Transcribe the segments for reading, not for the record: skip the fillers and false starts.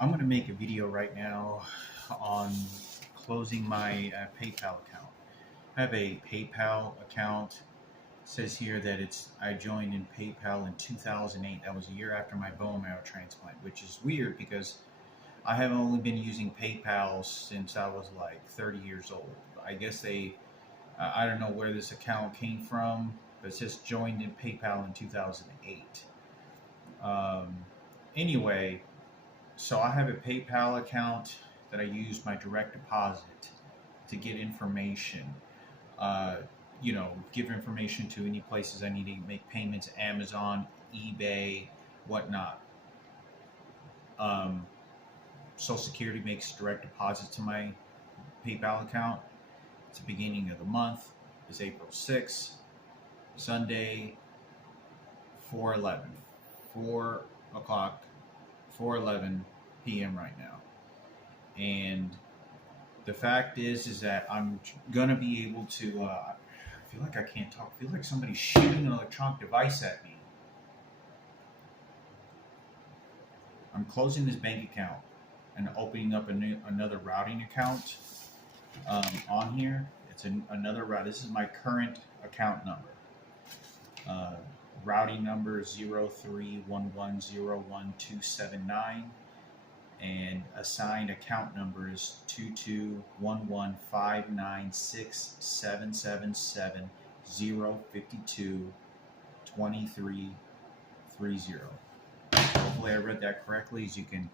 I'm going to make a video right now on closing my PayPal account. I have a PayPal account. It says here that I joined in PayPal in 2008. That was a year after my bone marrow transplant, which is weird because I have only been using PayPal since I was like 30 years old. I guess I don't know where this account came from, but it says joined in PayPal in 2008. Um, anyway, So I have a PayPal account that I use my direct deposit to get information. Uh, give information to any places I need to make payments, Amazon, eBay, whatnot. Um, Social Security makes direct deposits to my PayPal account. It's the beginning of the month. It's April 6th, Sunday, 4:11, 4 o'clock, 4:11 p.m. right now. And the fact is that I'm gonna be able to. I feel like I can't talk. I feel like somebody's shooting an electronic device at me. I'm closing this bank account and opening up another routing account on here. It's another route. This is my current account number. Uh, Routing number 0311011279, and assigned account number is 2211596777 Hopefully I read that correctly. As you can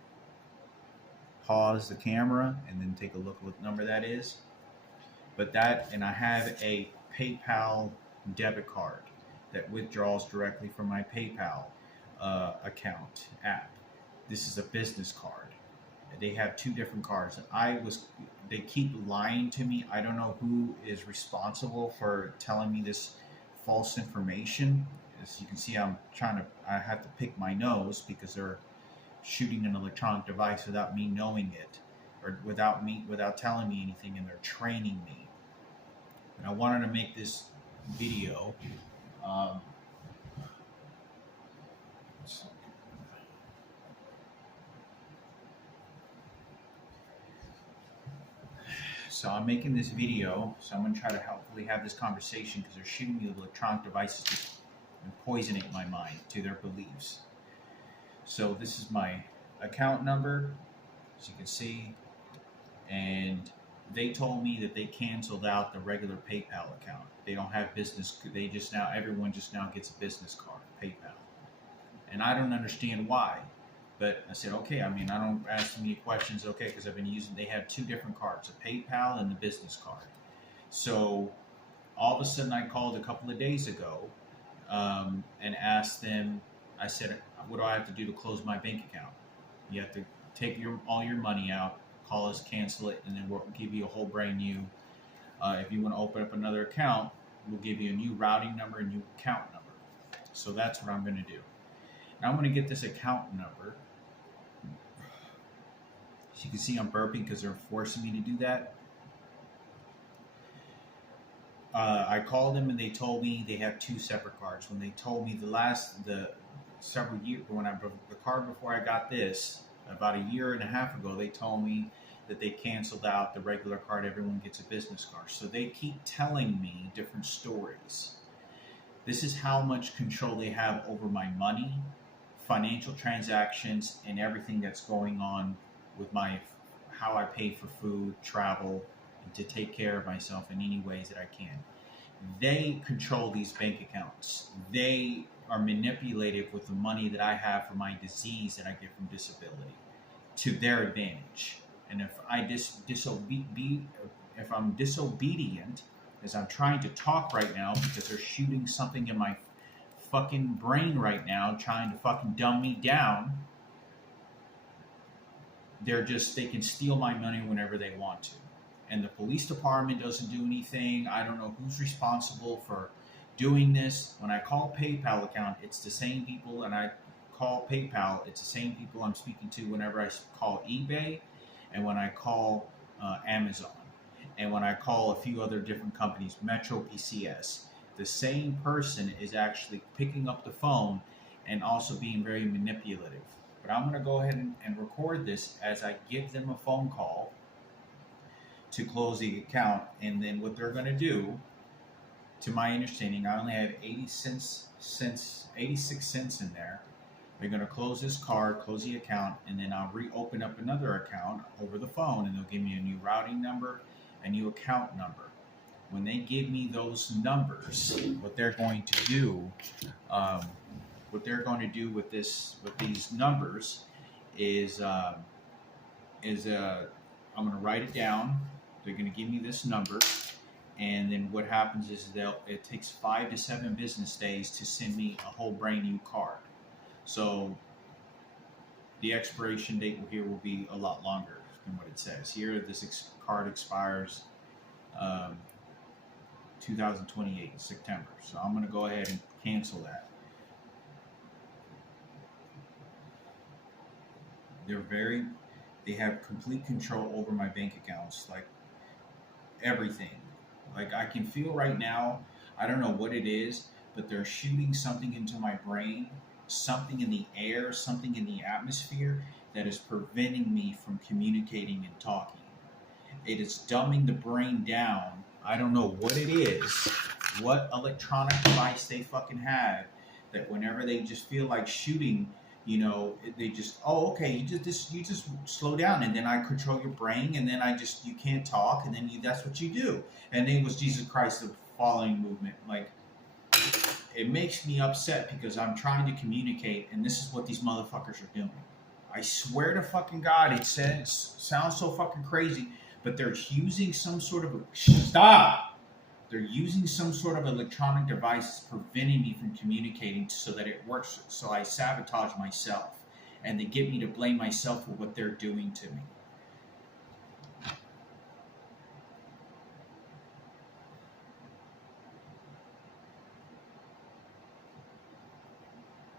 pause the camera and then take a look at what number that is. And I have a PayPal debit card that withdraws directly from my PayPal account app. This is a business card. They have two different cards. They keep lying to me. I don't know who is responsible for telling me this false information. As you can see, I have to pick my nose because they're shooting an electronic device without me knowing it, or without telling me anything, and they're training me. And I wanted to make this video. So I'm making this video, so I'm going to try to hopefully have this conversation because they're shooting me with electronic devices and poisoning my mind to their beliefs. So this is my account number, as you can see, and they told me that they canceled out the regular PayPal account. They don't have business. Everyone just now gets a business card, PayPal. And I don't understand why. But I said, okay, I don't ask me questions, okay, because they have two different cards, a PayPal and the business card. So all of a sudden I called a couple of days ago and asked them, I said, what do I have to do to close my bank account? You have to take all your money out, call us, cancel it, and then we'll give you a whole brand new, if you want to open up another account, we'll give you a new routing number, a new account number. So that's what I'm going to do. Now I'm going to get this account number. As you can see, I'm burping because they're forcing me to do that. I called them and they told me they have two separate cards. When they told me several years, the card before I got this, about a year and a half ago, they told me that they canceled out the regular card. Everyone gets a business card. So they keep telling me different stories. This is how much control they have over my money, financial transactions, and everything that's going on with how I pay for food, travel, and to take care of myself in any ways that I can. They control these bank accounts. They are manipulative with the money that I have for my disease that I get from disability to their advantage. And if I'm disobedient, as I'm trying to talk right now because they're shooting something in my fucking brain right now, trying to fucking dumb me down, they can steal my money whenever they want to. And the police department doesn't do anything. I don't know who's responsible for doing this. When I call PayPal account, it's the same people, and I call PayPal, it's the same people I'm speaking to whenever I call eBay, and when I call Amazon, and when I call a few other different companies, Metro PCS. The same person is actually picking up the phone and also being very manipulative. But I'm going to go ahead and record this as I give them a phone call to close the account. And then what they're going to do, to my understanding, I only have 86 cents in there. They're going to close this card, close the account, and then I'll reopen up another account over the phone, and they'll give me a new routing number, a new account number. When they give me those numbers, what they're going to do, with these numbers is I'm going to write it down. They're going to give me this number, and then what happens is it takes 5 to 7 business days to send me a whole brand new card. So the expiration date here will be a lot longer than what it says here. This card expires 2028 September. So I'm going to go ahead and cancel that. They have complete control over my bank accounts, like everything. Like I can feel right now, I don't know what it is, but they're shooting something into my brain, something in the air, something in the atmosphere that is preventing me from communicating and talking. It is dumbing the brain down. I don't know what it is, what electronic device they fucking have, that whenever they just feel like shooting, they just, okay, you just slow down, and then I control your brain, and then you can't talk, and then that's what you do. And it was Jesus Christ, the following movement. Like, it makes me upset because I'm trying to communicate, and this is what these motherfuckers are doing. I swear to fucking God, it sounds so fucking crazy, but they're using some sort of They're using some sort of electronic device preventing me from communicating so that it works. So I sabotage myself, and they get me to blame myself for what they're doing to me.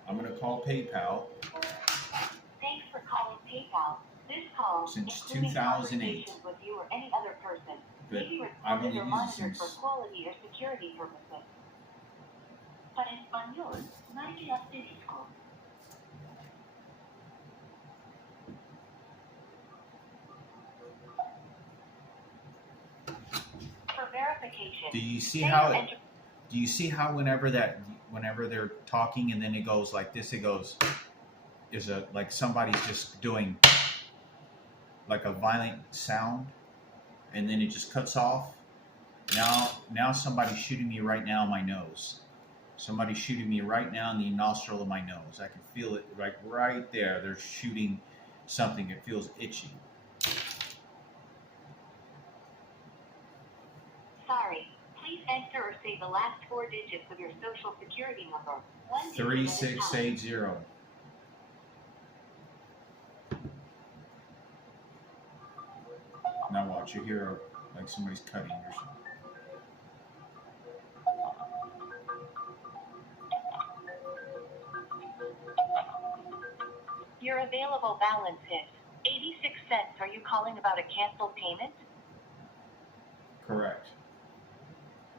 I'm going to call PayPal. Thanks for calling PayPal. This call, Since including 2008. conversations with you or any other person, But may be I've recorded only or used it monitored for since. quality or security purposes. Para español, marque asterisco. For verification, Do you see how whenever they're talking and then it goes like this, it goes, like somebody's just doing like a violent sound, and then it just cuts off. Now somebody's shooting me right now in my nose. Somebody's shooting me right now in the nostril of my nose. I can feel it right there. They're shooting something. It feels itchy. Sorry. Please enter or say the last 4 digits of your social security number. 3680. Now watch, you hear like somebody's cutting or something. Your available balance is 86 cents. Are you calling about a canceled payment? Correct.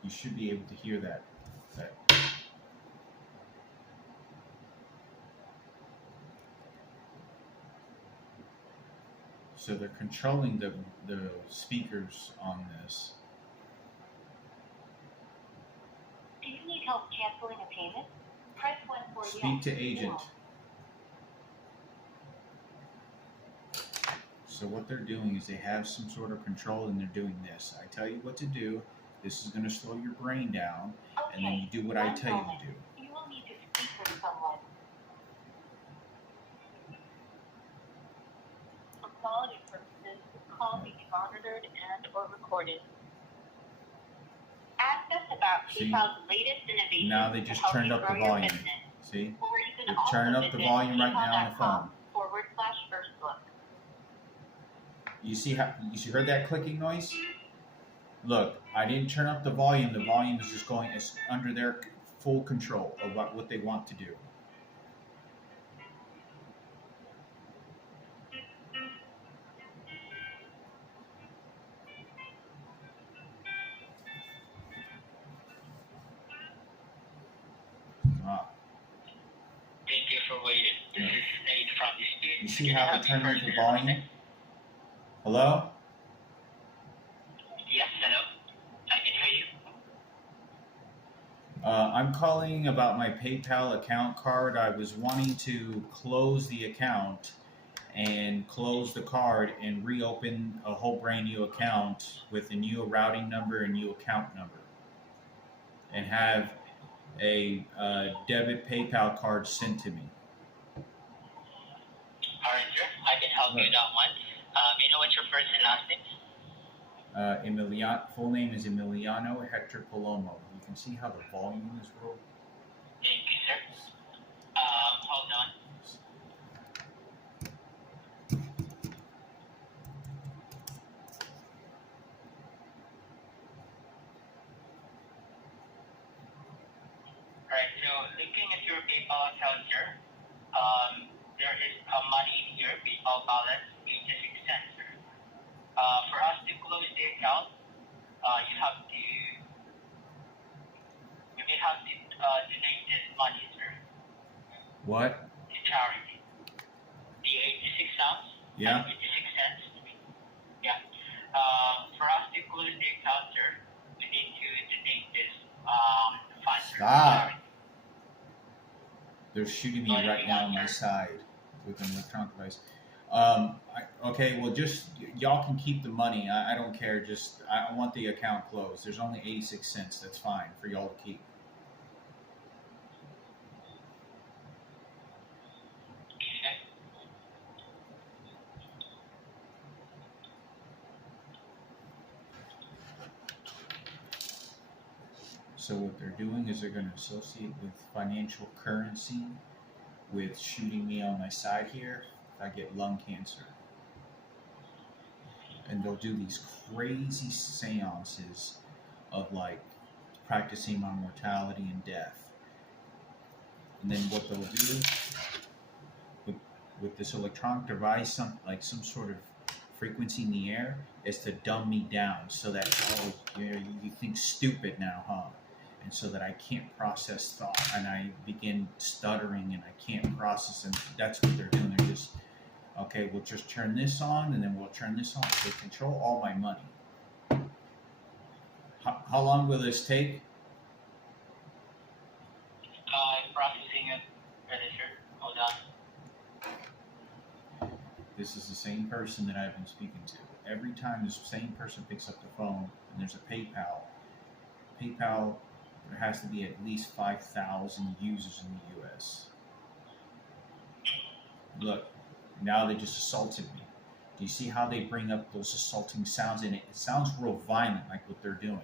You should be able to hear that. So they're controlling the speakers on this. Do you need help canceling a payment? Press 1 for yes. Speak to agent. No. So what they're doing is they have some sort of control, and they're doing this. I tell you what to do. This is going to slow your brain down, Okay. and then you do what I tell you to do. You will need to speak with someone. For quality purposes, the call may be monitored and/or recorded. Ask us about See? PayPal's latest innovations. Now they just to help turned you up the grow your volume. business. See? Or you can They're also turning up the visit volume right now on the phone. PayPal.com/firstlook. You see how you heard that clicking noise? Look, I didn't turn up the volume. The volume is just going. It's under their full control of what they want to do. Thank you for waiting. This is Nate from You see how they turn up the volume? Hello? Yes, hello. I can hear you. I'm calling about my PayPal account card. I was wanting to close the account and close the card and reopen a whole brand new account with a new routing number and new account number, and have a debit PayPal card sent to me. Alright, sir. I can help you with that one. May I know what's your first and last name? Full name is Emiliano Hector Palomo. You can see how the volume is real. Thank you, sir. Hold on. Alright, so looking at your PayPal account, sir, there is money in here, PayPal balance, 86 cents, sir. For us to close the account, you may have to donate this money, sir, What? to charity. The 86 cents? Yeah. 86 cents? Yeah. For us to close the account, sir, we need to donate this fund. Stop. They're shooting me right now on my side with an electronic device. Okay, well, just y'all can keep the money. I don't care. Just I want the account closed. There's only 86 cents. That's fine for y'all to keep. Okay. So what they're doing is they're going to associate with financial currency with shooting me on my side here if I get lung cancer. And they'll do these crazy seances of like practicing my mortality and death. And then what they'll do with this electronic device, some sort of frequency in the air, is to dumb me down so that you think stupid now, huh? And so that I can't process thought and I begin stuttering and I can't process, and that's what they're doing. They're just, okay, we'll just turn this on and then we'll turn this on. They control all my money. How long will this take? Processing it, register. Hold on. This is the same person that I've been speaking to. Every time this same person picks up the phone and there's a PayPal, there has to be at least 5,000 users in the U.S. Look, now they just assaulted me. Do you see how they bring up those assaulting sounds in it? It sounds real violent, like what they're doing.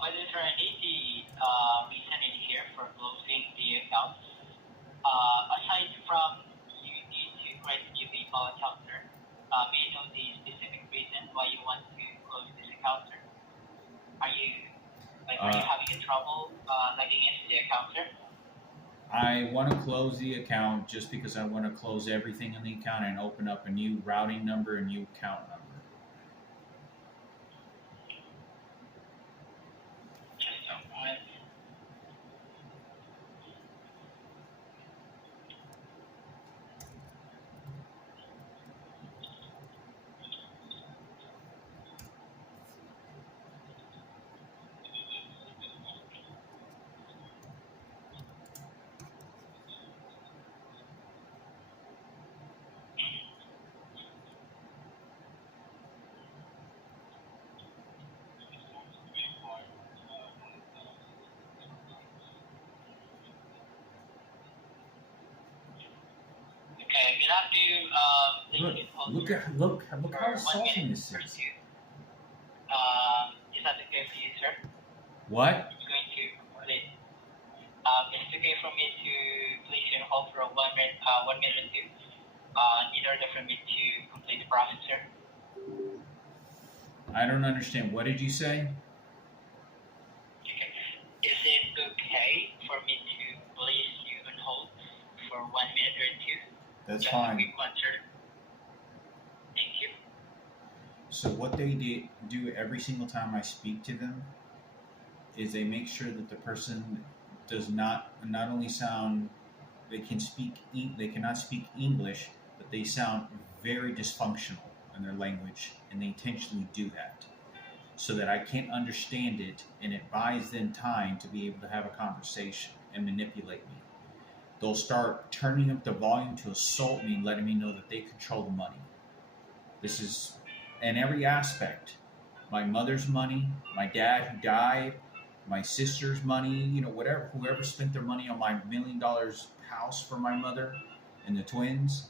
But is there any reason in here for closing the account? Aside from you need to create a new PayPal account, sir, may I know the specific reason why you want to close this account, sir? Are you having a trouble logging into the account, sir? I want to close the account just because I want to close everything in the account and open up a new routing number and new account number. Just a moment. Okay, you'll have to place it hold Look how for 1 assaulting minute this or is. two. Is that okay for you, sir? What? I'm going to place. It's okay for me to place you on hold for 1 minute, 1 minute or two, in order for me to complete the process, sir. I don't understand. What did you say? Okay. Is it okay for me to place you on hold for 1 minute or two? That's Just fine. a quick one, sir. Thank you. So what they do every single time I speak to them is they make sure that the person does not only sound they cannot speak English, but they sound very dysfunctional in their language, and they intentionally do that so that I can't understand it, and it buys them time to be able to have a conversation and manipulate me. They'll start turning up the volume to assault me, letting me know that they control the money. This is in every aspect. My mother's money, my dad who died, my sister's money, whatever, whoever spent their money on my $1 million house for my mother and the twins.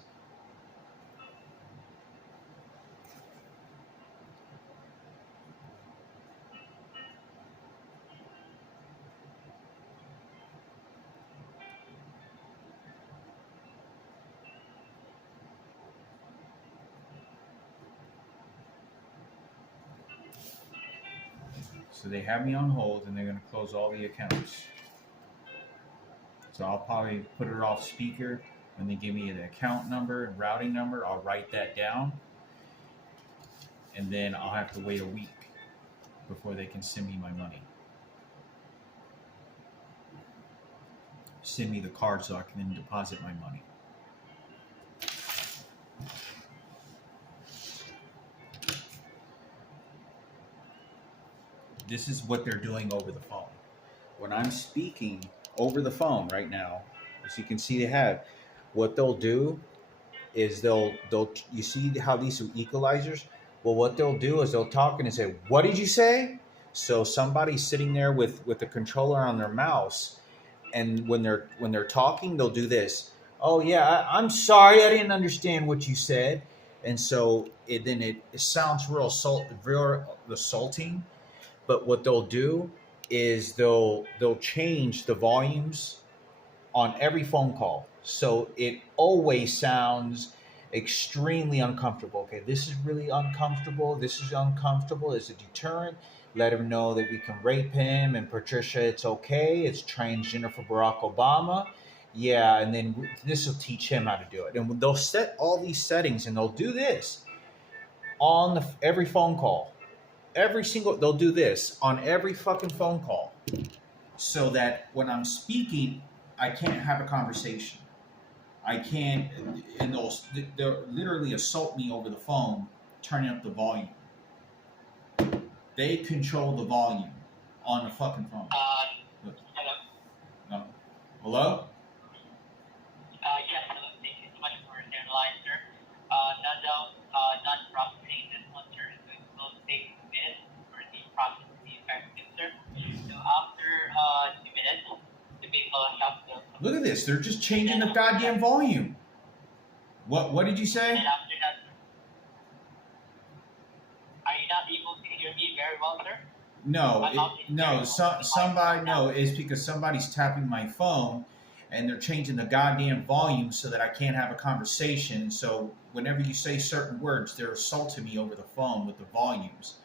So they have me on hold, and they're going to close all the accounts. So I'll probably put it off speaker. When they give me the account number and routing number, I'll write that down. And then I'll have to wait a week before they can send me my money. Send me the card so I can then deposit my money. This is what they're doing over the phone. When I'm speaking over the phone right now, as you can see, they have what they'll do is they'll you see how these are equalizers? Well, what they'll do is they'll talk and say, "What did you say?" So somebody's sitting there with the controller on their mouse, and when they're talking, they'll do this. "Oh yeah, I'm sorry, I didn't understand what you said," and so it sounds real assaulting. But what they'll do is they'll change the volumes on every phone call, so it always sounds extremely uncomfortable. Okay, this is really uncomfortable. This is uncomfortable. It's a deterrent. Let him know that we can rape him, and Patricia, it's okay. It's transgender for Barack Obama. Yeah, and then this will teach him how to do it. And they'll set all these settings, and they'll do this on every phone call. They'll do this on every fucking phone call, so that when I'm speaking, I can't have a conversation. I can't, and they'll literally assault me over the phone, turning up the volume. They control the volume on the fucking phone. Hello. No. Hello? Yes, hello. Thank you so much for your line, sir. Not processing this one, sir. So it will take minutes for the process to be effective, sir. So after 2 minutes, the people have to. Look at this. They're just changing the goddamn volume. What did you say? And after that, are you not able to hear me very well, sir? No, it's because somebody's tapping my phone, and they're changing the goddamn volume so that I can't have a conversation. So whenever you say certain words, they're assaulting me over the phone with the volumes.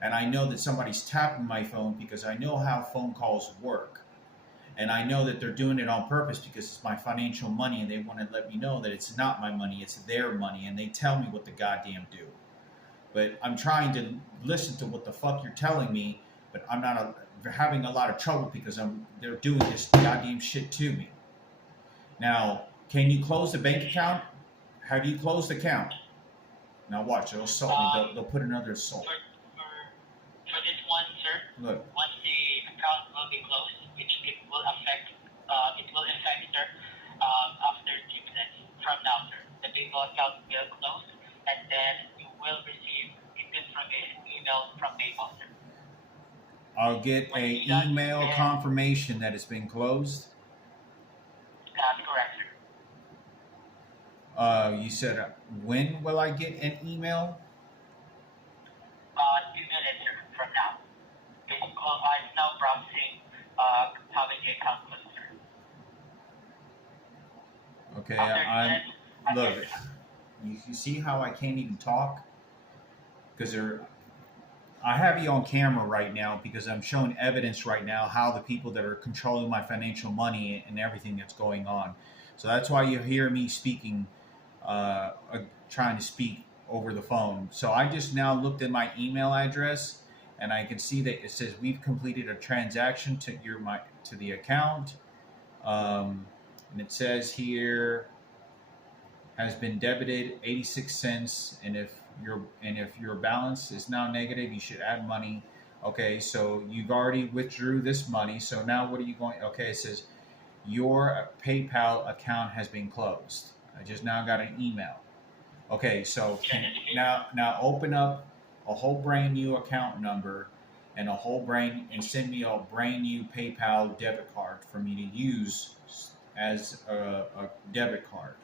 And I know that somebody's tapping my phone because I know how phone calls work. And I know that they're doing it on purpose because it's my financial money, and they want to let me know that it's not my money, it's their money, and they tell me what to goddamn do. But I'm trying to listen to what the fuck you're telling me, but I'm not having a lot of trouble because they're doing this goddamn shit to me. Now, can you close the bank account? Have you closed the account? Now watch, they'll assault me. They'll put another assault. For this one, sir, Look. once the account will be closed, it will affect, sir, after 2 minutes from now, sir. The PayPal account will close, and then you will receive a confirmation email from PayPal, sir. I'll get an email confirmation that it's been closed. That's correct, sir. You said, when will I get an email? 2 minutes, sir, from now. It's now processing, having the account closed, sir. Okay, look, you see how I can't even talk? Because I have you on camera right now because I'm showing evidence right now how the people that are controlling my financial money and everything that's going on. So that's why you hear me speaking, trying to speak over the phone. So I just now looked at my email address, and I can see that it says we've completed a transaction to the account, and it says here has been debited 86 cents, and if your balance is now negative, you should add money. Okay, so you've already withdrew this money. So now what are you going? Okay, it says your PayPal account has been closed. I just now got an email. Okay, so now open up a whole brand new account number and send me a brand new PayPal debit card for me to use as a debit card.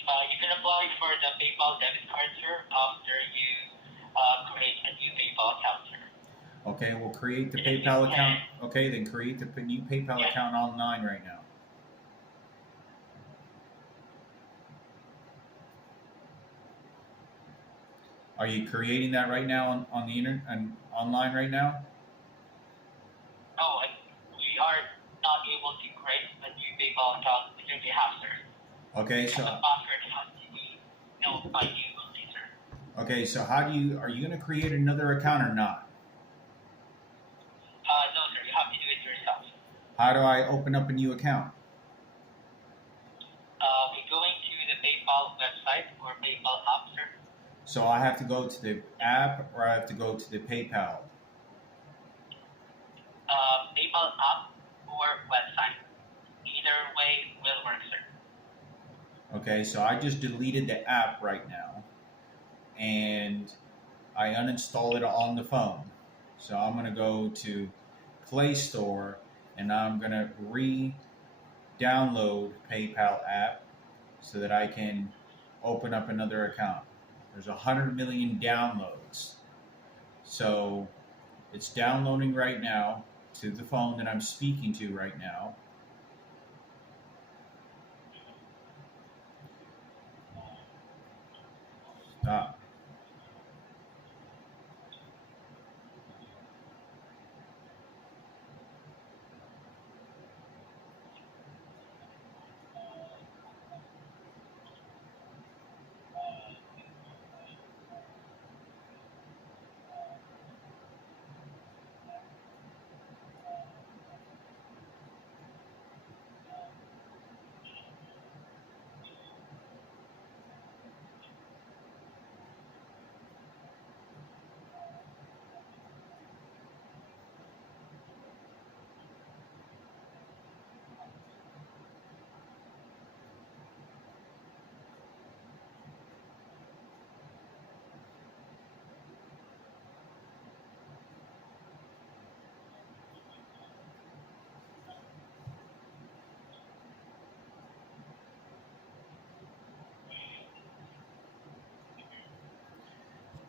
You can apply for the PayPal debit card, sir, after you create a new PayPal account, sir. Okay, we'll create the PayPal account. Okay, then create the new PayPal account online right now. Are you creating that right now on the internet and online right now? Oh, we are not able to create a new PayPal account on your behalf, sir. Okay, so the password has to be known by you only, sir. Okay, so are you going to create another account or not? No, sir. You have to do it yourself. How do I open up a new account? We're going to the PayPal website or PayPal app, sir. So I have to go to the app or I have to go to the PayPal? PayPal app or website. Either way will work, sir. Okay, so I just deleted the app right now, and I uninstalled it on the phone. So I'm going to go to Play Store, and I'm going to re-download PayPal app so that I can open up another account. There's 100 million downloads. So it's downloading right now to the phone that I'm speaking to right now. Stop.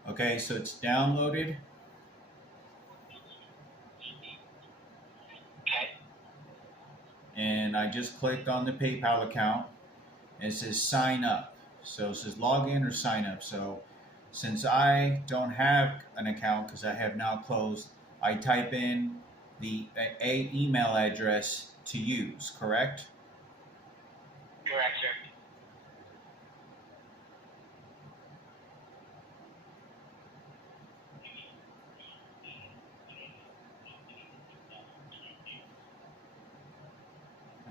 Okay, so it's downloaded. Okay. And I just clicked on the PayPal account, and it says sign up. So it says log in or sign up. So since I don't have an account because I have now closed, I type in the email address to use, correct? Correct, sir.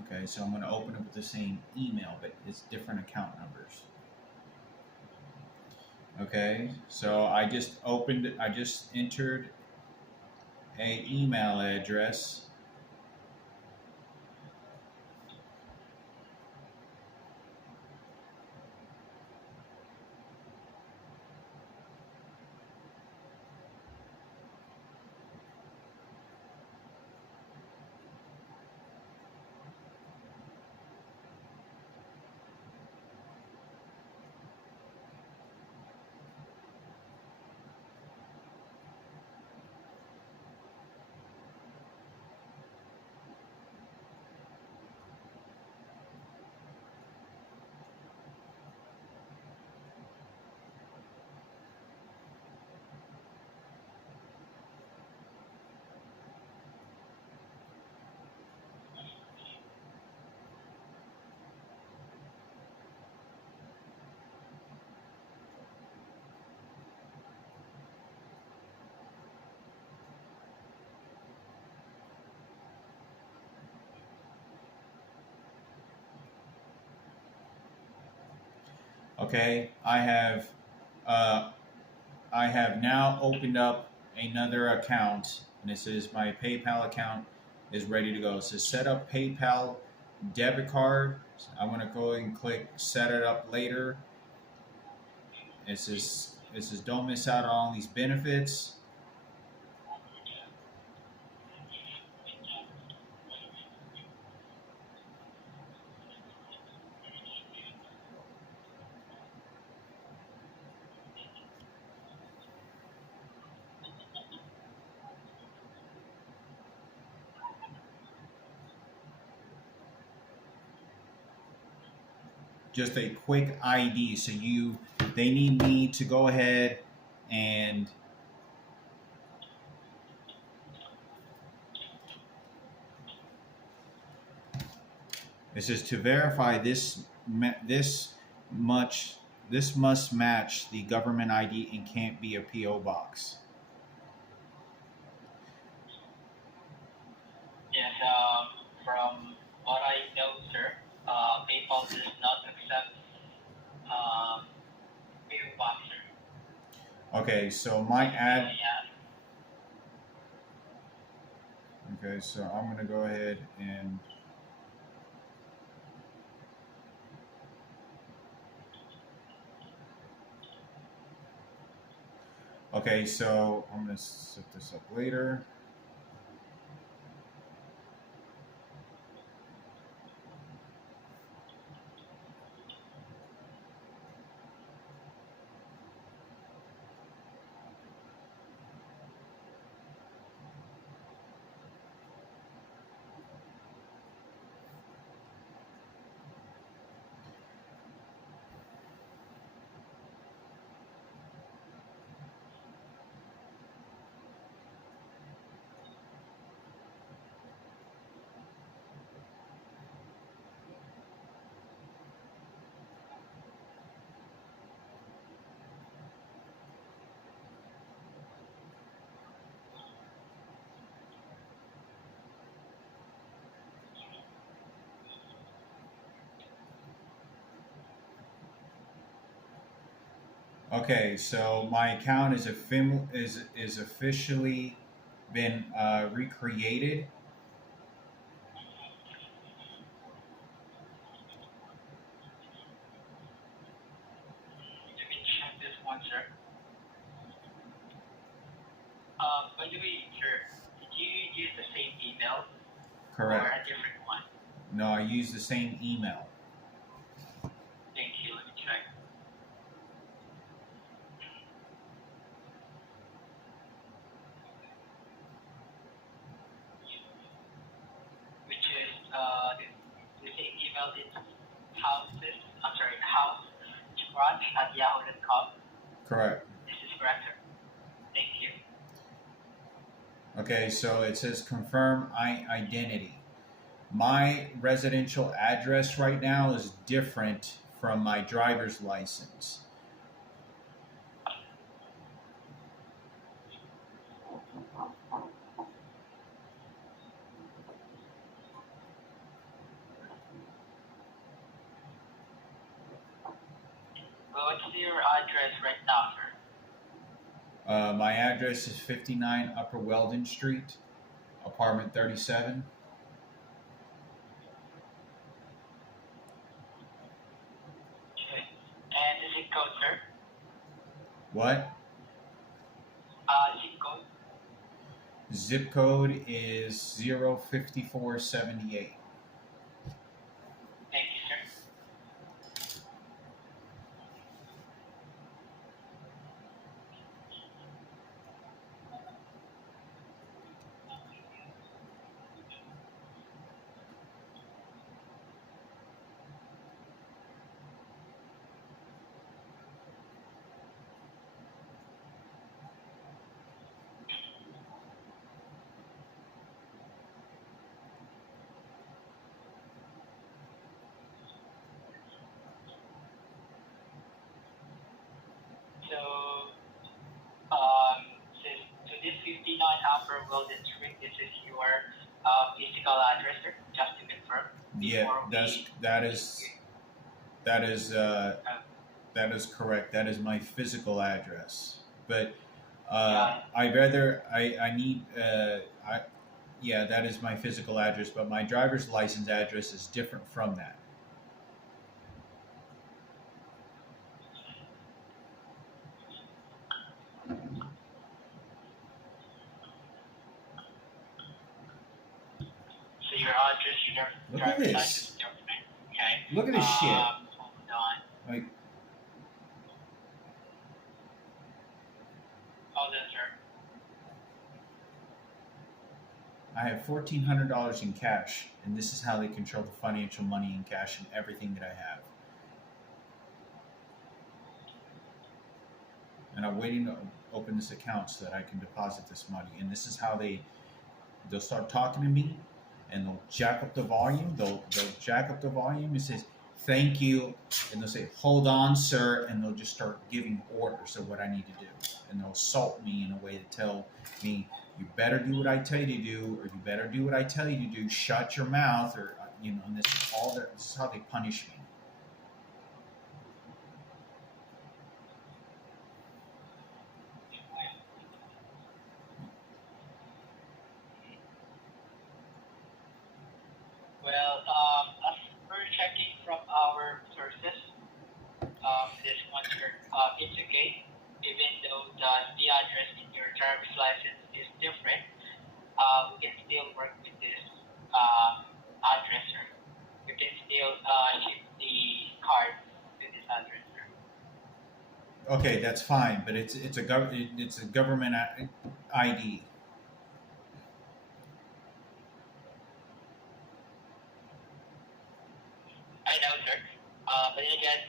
Okay, so I'm going to open it with the same email, but it's different account numbers. Okay, so I just entered a email address. Okay, I have now opened up another account, and it says my PayPal account is ready to go. It says set up PayPal debit card. I'm gonna go and click set it up later. It says don't miss out on all these benefits. Just a quick ID. So they need me to go ahead and it says to verify this must match the government ID and can't be a PO box. Yes, from what I know, sir, PayPal does not accept PO Box, sir. Okay, so my ad. Yeah. Okay, so I'm gonna go ahead and okay, so I'm gonna set this up later. Okay, so my account is officially been recreated. Let me check this one, sir. By the way, sir, did you use the same email or Correct. a different one? No, I use the same email. Thank you. Let me check. Which is the same email is house@yahoo.com. Correct. This is correct, sir. Thank you. Okay, so it says confirm identity. My residential address right now is different from my driver's license. What's your address right now, sir? My address is 59 Upper Weldon Street, apartment 37. Okay. And the zip code, sir? What? Zip code? Zip code is 05478. Thank you, sir. So, this 59 Upper Weldon Street, this is your physical address, sir, just to confirm. Yeah, before we- That is correct. That is my physical address. But Got I rather I need I yeah, that is my physical address, but my driver's license address is different from that. So your address, your Look at driver's this. license, different. Okay. Look at this shit. Hold on. Like, Hold on, sir. I have $1,400 in cash, and this is how they control the financial money and cash and everything that I have. And I'm waiting to open this account so that I can deposit this money. And this is how they'll start talking to me, and they'll jack up the volume. They'll jack up the volume. It says, "Thank you," and they'll say, "Hold on, sir," and they'll just start giving orders of what I need to do, and they'll assault me in a way to tell me, "You better do what I tell you to do, or you better do what I tell you to do. Shut your mouth," or And this is all that. This is how they punish me. Well, as we're checking from our sources, this one, sir, it's okay. Even though the address in your driver's license is different, we can still work with this address, sir. We can still ship the card to this address, sir. Okay, that's fine, but it's a government ID. I know, sir. But then again,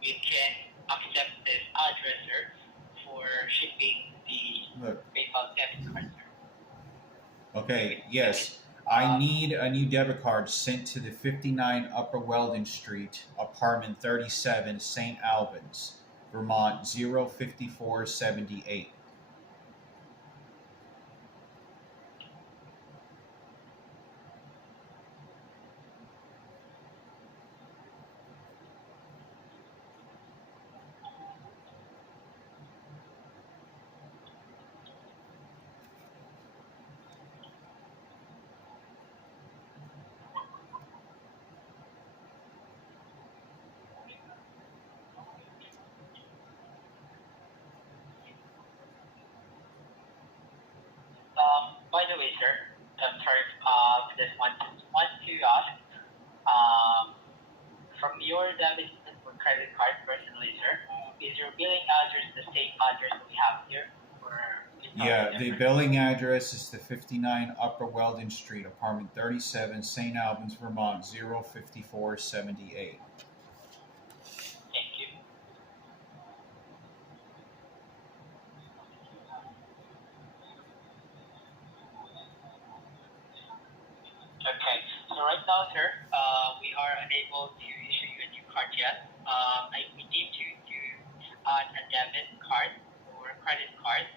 we can accept this address, sir, for shipping the Look. PayPal debit card, sir. Okay, yes. I need a new debit card sent to the 59 Upper Weldon Street, apartment 37, St. Albans, Vermont 05478. By the way, sir, I'm sorry, just want to ask, from your debit or credit card personally, sir, is your billing address the same address we have here? Or is it Yeah, the different? billing address is the 59 Upper Weldon Street, apartment 37, St. Albans, Vermont 05478. Thank you. Okay, so right now, sir, we are unable to issue you a new card yet. We need to add a debit card or credit card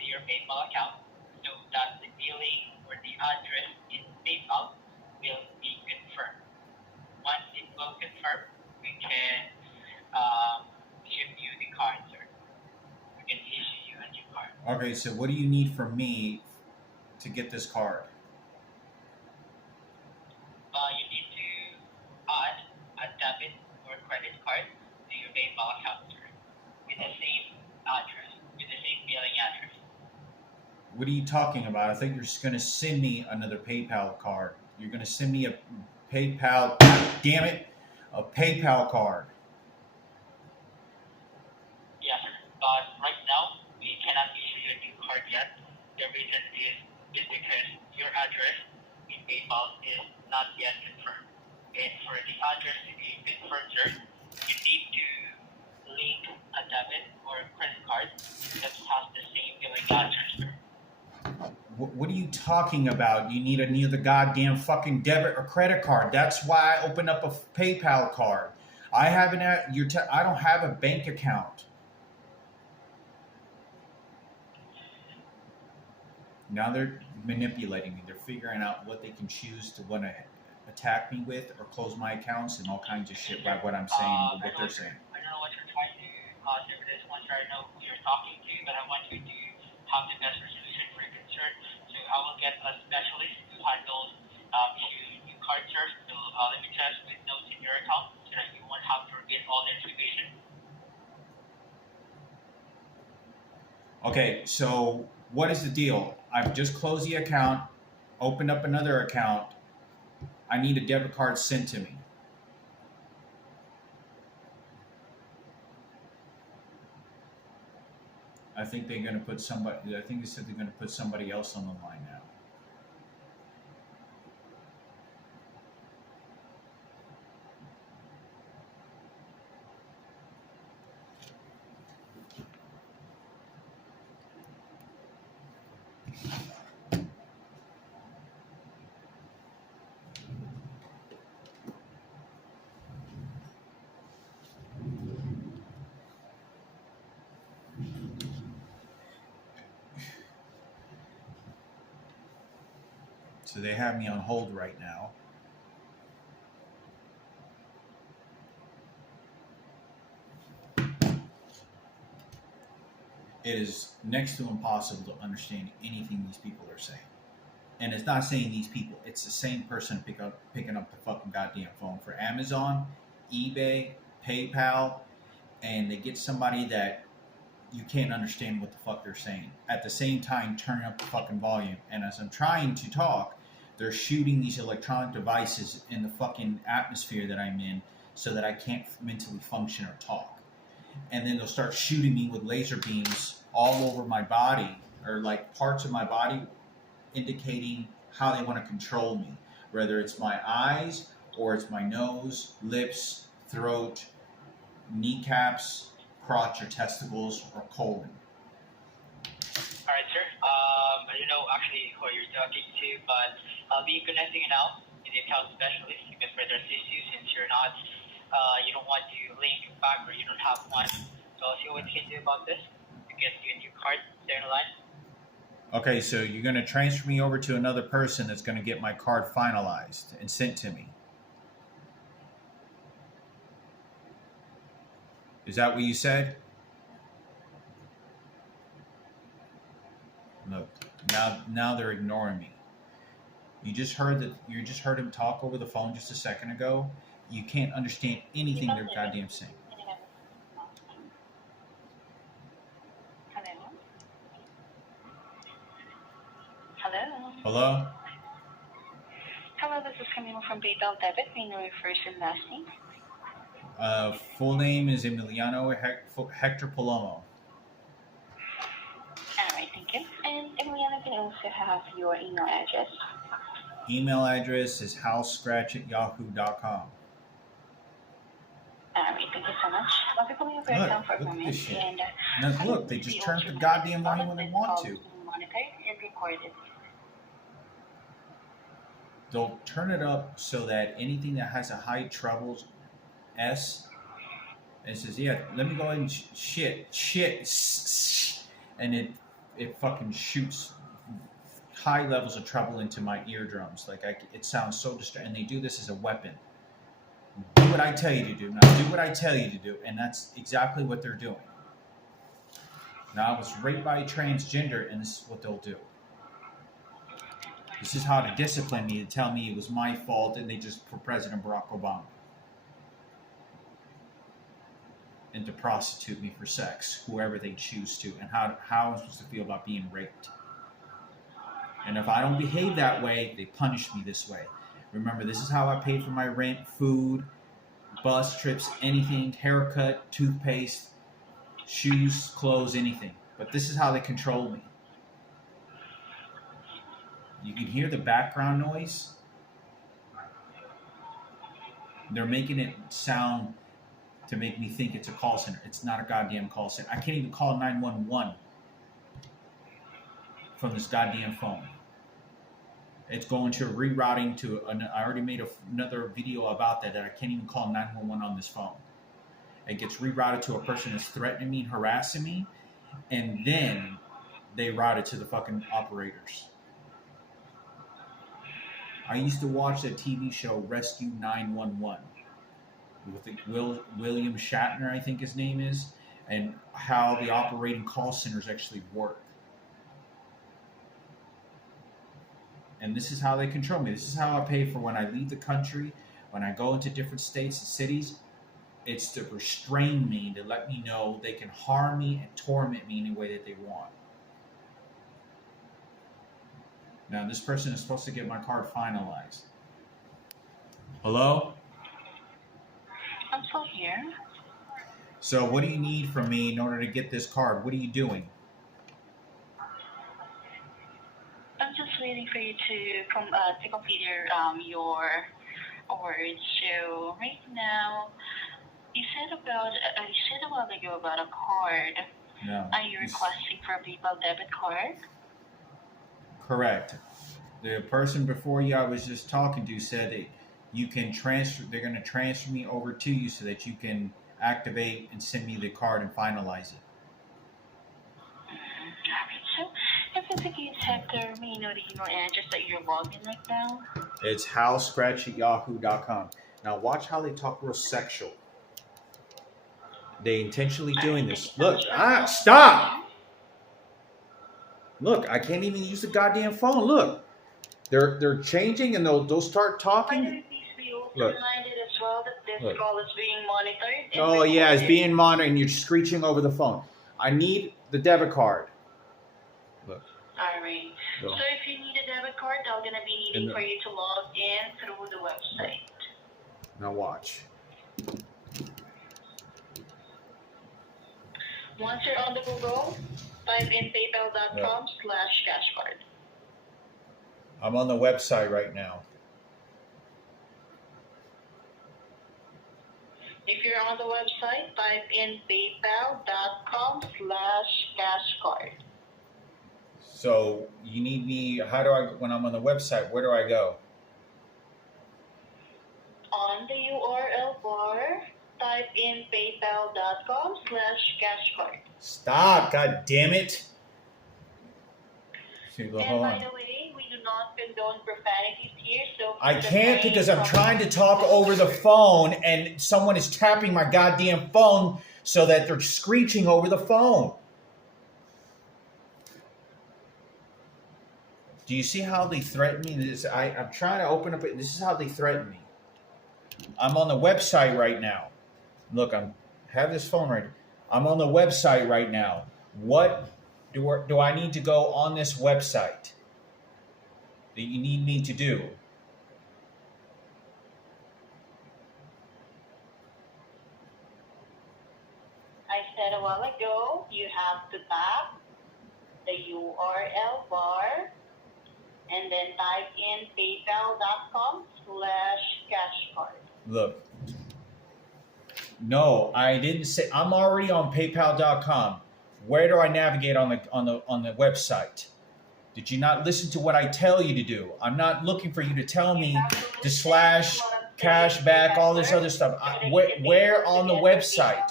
to your PayPal account so that the billing or the address in PayPal will be confirmed. Once it will confirm, we can ship you the card, sir. We can issue you a new card. Okay, so what do you need from me to get this card? You need to add a debit or credit card to your PayPal account, sir, with the same address, with the same billing address. What are you talking about? I think you're just going to send me another PayPal card. You're going to send me a PayPal, damn it, a PayPal card. Yes, sir. But right now, we cannot issue you a new card yet. The reason is because your address in PayPal is not yet confirmed. And for the address to be confirmed, sir, you need to link a debit or a credit card that has the same billing address, sir. What are you talking about? You need another goddamn fucking debit or credit card. That's why I opened up a PayPal card. I haven't. I don't have a bank account. Now they're manipulating me. They're figuring out what they can choose to want to attack me with or close my accounts and all kinds of shit by what I'm saying or what they're saying. I don't know what you're trying to do with this one. I know who you're talking to, but I want you to have the best resolution for your concern. So I will get a specialist to handle issue new card, sir. So let me just put notes in your account so that you won't have to repeat all the information. Okay, so what is the deal? I've just closed the account, opened up another account. I need a debit card sent to me. I think they're going to put somebody, I think they said they're going to put somebody else on the line now. So they have me on hold right now. It is next to impossible to understand anything these people are saying. And it's not saying these people, it's the same person picking up the fucking goddamn phone for Amazon, eBay, PayPal, and they get somebody that you can't understand what the fuck they're saying. At the same time, turning up the fucking volume. And as I'm trying to talk, they're shooting these electronic devices in the fucking atmosphere that I'm in so that I can't mentally function or talk. And then they'll start shooting me with laser beams all over my body, or like parts of my body, indicating how they want to control me. Whether it's my eyes, or it's my nose, lips, throat, kneecaps, crotch or testicles, or colon. Alright, sir. I don't know actually who you're talking to, but I'll be connecting you now to the account specialist. You can further assist you since you're not, you don't want to link back or you don't have one. So I'll see what we can do about this to get you a new card. Stay on the line. Okay, so you're going to transfer me over to another person that's going to get my card finalized and sent to me. Is that what you said? Look, now they're ignoring me. You just heard him talk over the phone just a second ago. You can't understand anything they're goddamn saying. Hello. Hello? Hello, this is Camille from PayPal Debit. May I know your first and last name? Full name is Emiliano Hector Palomo. Alright, thank you. And Emiliano, can I also have your email address? Email address is housescratch@yahoo.com. Alright, thank you so much. I'll be calling over your account for a Look at moment. this shit. And, Now, look, they just turned the goddamn volume when they want to. Monitored and recorded. They'll turn it up so that anything that has a high trebles S, and it says, yeah, let me go ahead and shit, and it fucking shoots high levels of treble into my eardrums. Like it sounds so distracting. And they do this as a weapon. Do what I tell you to do. Now do what I tell you to do, and that's exactly what they're doing. Now I was raped by a transgender, and this is what they'll do. This is how to discipline me, to tell me it was my fault and they just for President Barack Obama. And to prostitute me for sex, whoever they choose to, and how I'm supposed to feel about being raped. And if I don't behave that way, they punish me this way. Remember, this is how I pay for my rent, food, bus trips, anything, haircut, toothpaste, shoes, clothes, anything. But this is how they control me. You can hear the background noise. They're making it sound to make me think it's a call center. It's not a goddamn call center. I can't even call 911 from this goddamn phone. It's going to rerouting to, I already made another video about that I can't even call 911 on this phone. It gets rerouted to a person that's threatening me and harassing me, and then they route it to the fucking operators. I used to watch the TV show Rescue 911 with William Shatner, I think his name is, and how the operating call centers actually work. And this is how they control me. This is how I pay for when I leave the country, when I go into different states and cities. It's to restrain me, to let me know they can harm me and torment me any way that they want. Now, this person is supposed to get my card finalized. Hello? I'm still here. So what do you need from me in order to get this card? What are you doing? I'm just waiting for you to complete your words. So right now, you said a while ago about a card. No. Are you requesting for a PayPal debit card? Correct. The person before you I was just talking to said that you can transfer. They're going to transfer me over to you so that you can activate and send me the card and finalize it. Alright, so if it's the case, Hector, may you know the email address that you're logged in right now? It's halscratch@yahoo.com. Now watch how they talk real sexual. They intentionally doing this. Look, stop! Look, I can't even use the goddamn phone. Look, they're changing and they'll start talking. Please be also Look. reminded as well that this Look. call is being monitored. and Oh yeah, it's recorded. being monitored and you're screeching over the phone. I need the debit card. Look. Alright. Go. So if you need a debit card, I'm gonna be needing for you to log in through the website. Now watch. Once you're on the Google, type in paypal.com/cashcard. I'm on the website right now. If you're on the website, type in paypal.com/cashcard. So you need me. How do I? When I'm on the website, where do I go? On the URL bar, type in paypal.com/cashcard. Stop! God damn it! See, And hold by on. the way, we do not condone profanities here, so I can't because I'm trying to talk over the phone and someone is tapping my goddamn phone so that they're screeching over the phone. Do you see how they threaten me? I'm trying to open up it. This is how they threaten me. I'm on the website right now. Look, have this phone right. I'm on the website right now. What do I need to go on this website that you need me to do? I said a while ago, you have to tap the URL bar and then type in paypal.com/cashcard. Look. No, I didn't say. I'm already on PayPal.com. Where do I navigate on the website? Did you not listen to what I tell you to do? I'm not looking for you to tell me to slash cash back, all this other stuff. Where on the website?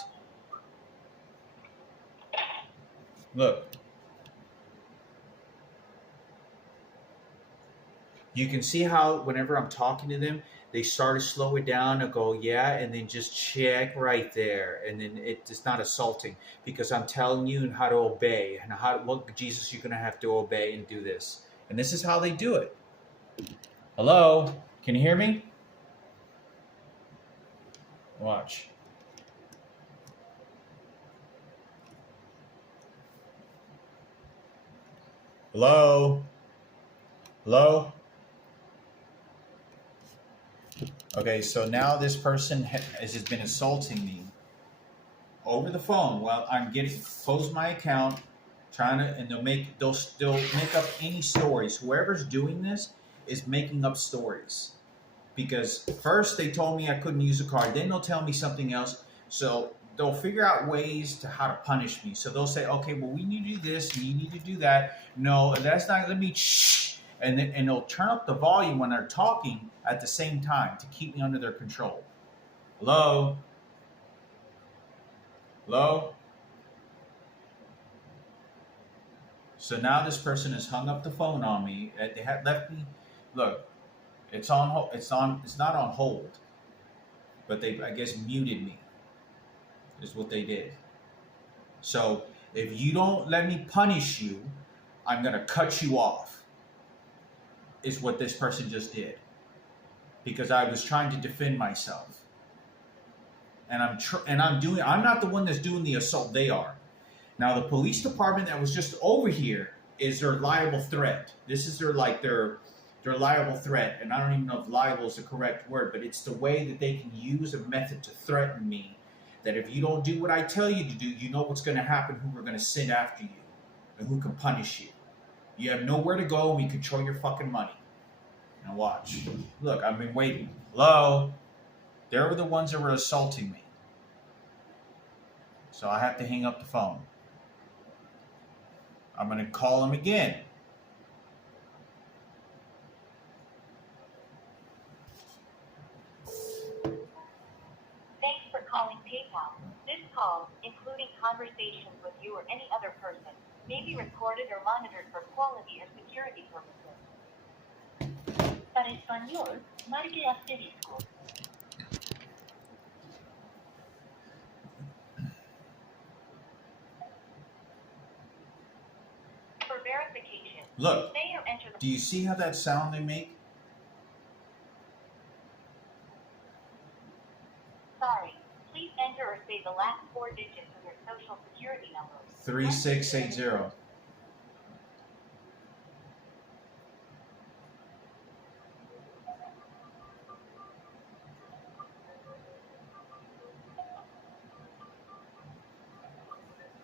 Look. You can see how whenever I'm talking to them, they start to slow it down and go, yeah, and then just check right there. And then it's not assaulting because I'm telling you how to obey and what Jesus you're going to have to obey and do this. And this is how they do it. Hello? Can you hear me? Watch. Hello? Hello? Okay, so now this person has been assaulting me over the phone while I'm close my account, and they'll still make up any stories. Whoever's doing this is making up stories. Because first they told me I couldn't use a card, then they'll tell me something else. So they'll figure out ways to how to punish me. So they'll say, okay, well, we need to do this, and you need to do that. No, that's not, let me shh. And they'll turn up the volume when they're talking at the same time to keep me under their control. Hello? Hello? So now this person has hung up the phone on me. They had left me. Look, It's on hold. It's not on hold, but they, I guess, muted me. Is what they did. So if you don't let me punish you, I'm gonna cut you off. Is what this person just did. Because I was trying to defend myself. And I'm not the one that's doing the assault. They are. Now the police department that was just over here is their liable threat. This is their liable threat, and I don't even know if liable is the correct word, but it's the way that they can use a method to threaten me. That if you don't do what I tell you to do, you know what's going to happen. Who are going to send after you, and who can punish you. You have nowhere to go. We control your fucking money. Now watch. Look, I've been waiting. Hello. They were the ones that were assaulting me. So I have to hang up the phone. I'm going to call them again. Thanks for calling PayPal. This call, including conversations with you or any other person, may be recorded or monitored for quality or security purposes. Para español, marque asterisco. For verification, Look, say or enter the... do you see how that sound they make? Sorry. Please enter or say the last 4 digits of your social security number. 3680.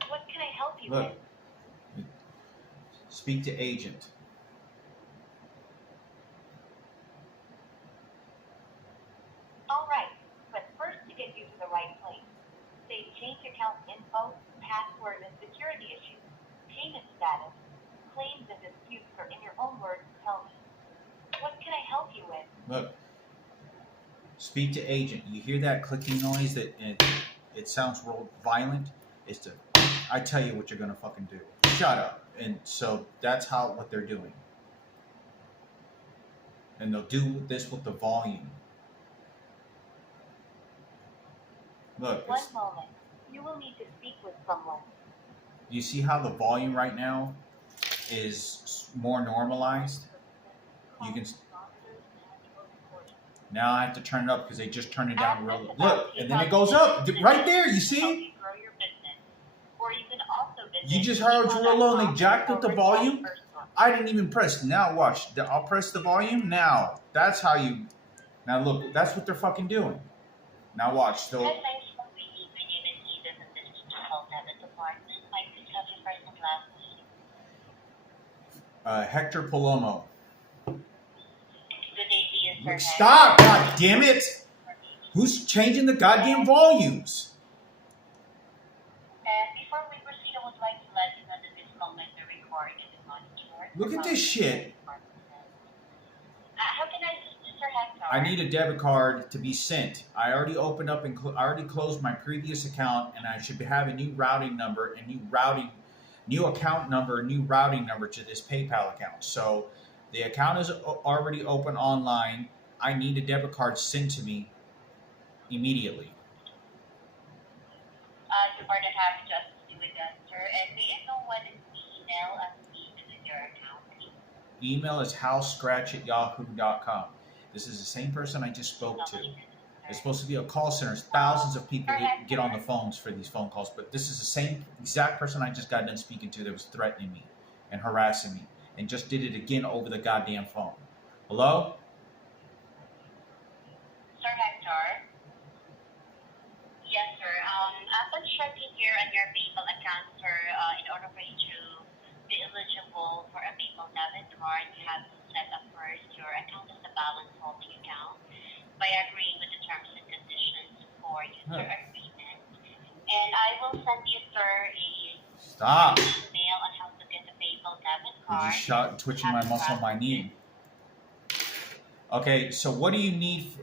What can I help you Look. with? Speak to agent. All right, but first to get you to the right place, say change account info, password, and security issues, payment status, claims and disputes, or in your own words, tell me. What can I help you with? Look. Speak to agent. You hear that clicking noise that it sounds real violent? I tell you what you're gonna fucking do. Shut up. And so that's what they're doing. And they'll do this with the volume. Look, One moment. You will need to speak with someone. you see how the volume right now is more normalized? You can. Now I have to turn it up because they just turned it down real low. Look, and then it goes up right there. You see? You just heard you real low and they jacked up the volume. I didn't even press. Now watch. I'll press the volume now. That's how you. Now look. That's what they're fucking doing. Now watch. They'll. Hector Palomo. Stop! God damn it! Who's changing the goddamn volumes? Before we proceed, I would like to let you know that this call might be recorded and monitored. Look at this shit. How can I assist Mr. Hector? I need a debit card to be sent. I already opened up and I already closed my previous account, and I should have a new routing number and new account number, new routing number to this PayPal account. So the account is already open online. I need a debit card sent to me immediately. You're more than happy to assist you with that, sir. And may I know what is the email associated with your account, please? Email is housescratch@yahoo.com. This is the same person I just spoke to. It's supposed to be a call center. Thousands of people get on the phones for these phone calls, but this is the same exact person I just got done speaking to that was threatening me and harassing me and just did it again over the goddamn phone. Hello? Sir Hector? Yes, sir. Upon checking here on your PayPal account, sir, in order for you to be eligible for a PayPal debit card, you have to set up first your account as a balance holding account by agreeing with the terms and conditions for user agreement. And I will send you, sir, Stop. email on how to get a PayPal debit card. I just shot twitching my muscle on my knee. Okay, so what do you need?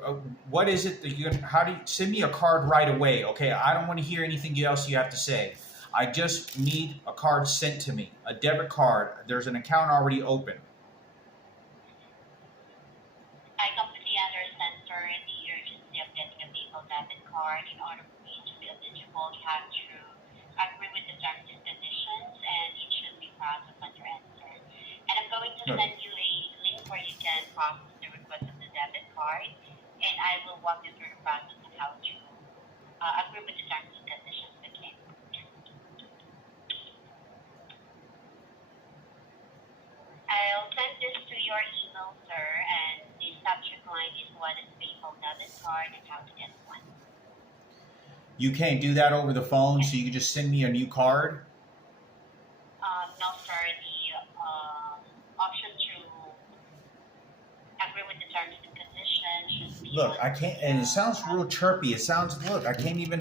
What is it that how do you send me a card right away? Okay, I don't want to hear anything else you have to say. I just need a card sent to me, a debit card. There's an account already open. I you to be eligible, you have to agree with the terms and conditions, and it should be processed on your end, sir. And I'm going to Good. send you a link where you can process the request of the debit card, and I will walk you through the process on how to agree with the terms and conditions. Okay. I'll send this to your email, sir, and the subject line is what is PayPal debit card and how to get one. You can't do that over the phone, so you can just send me a new card. No, sir. The option to agree with the terms and conditions should be. Look, on I can't, and it sounds real chirpy. It sounds, look, I can't even,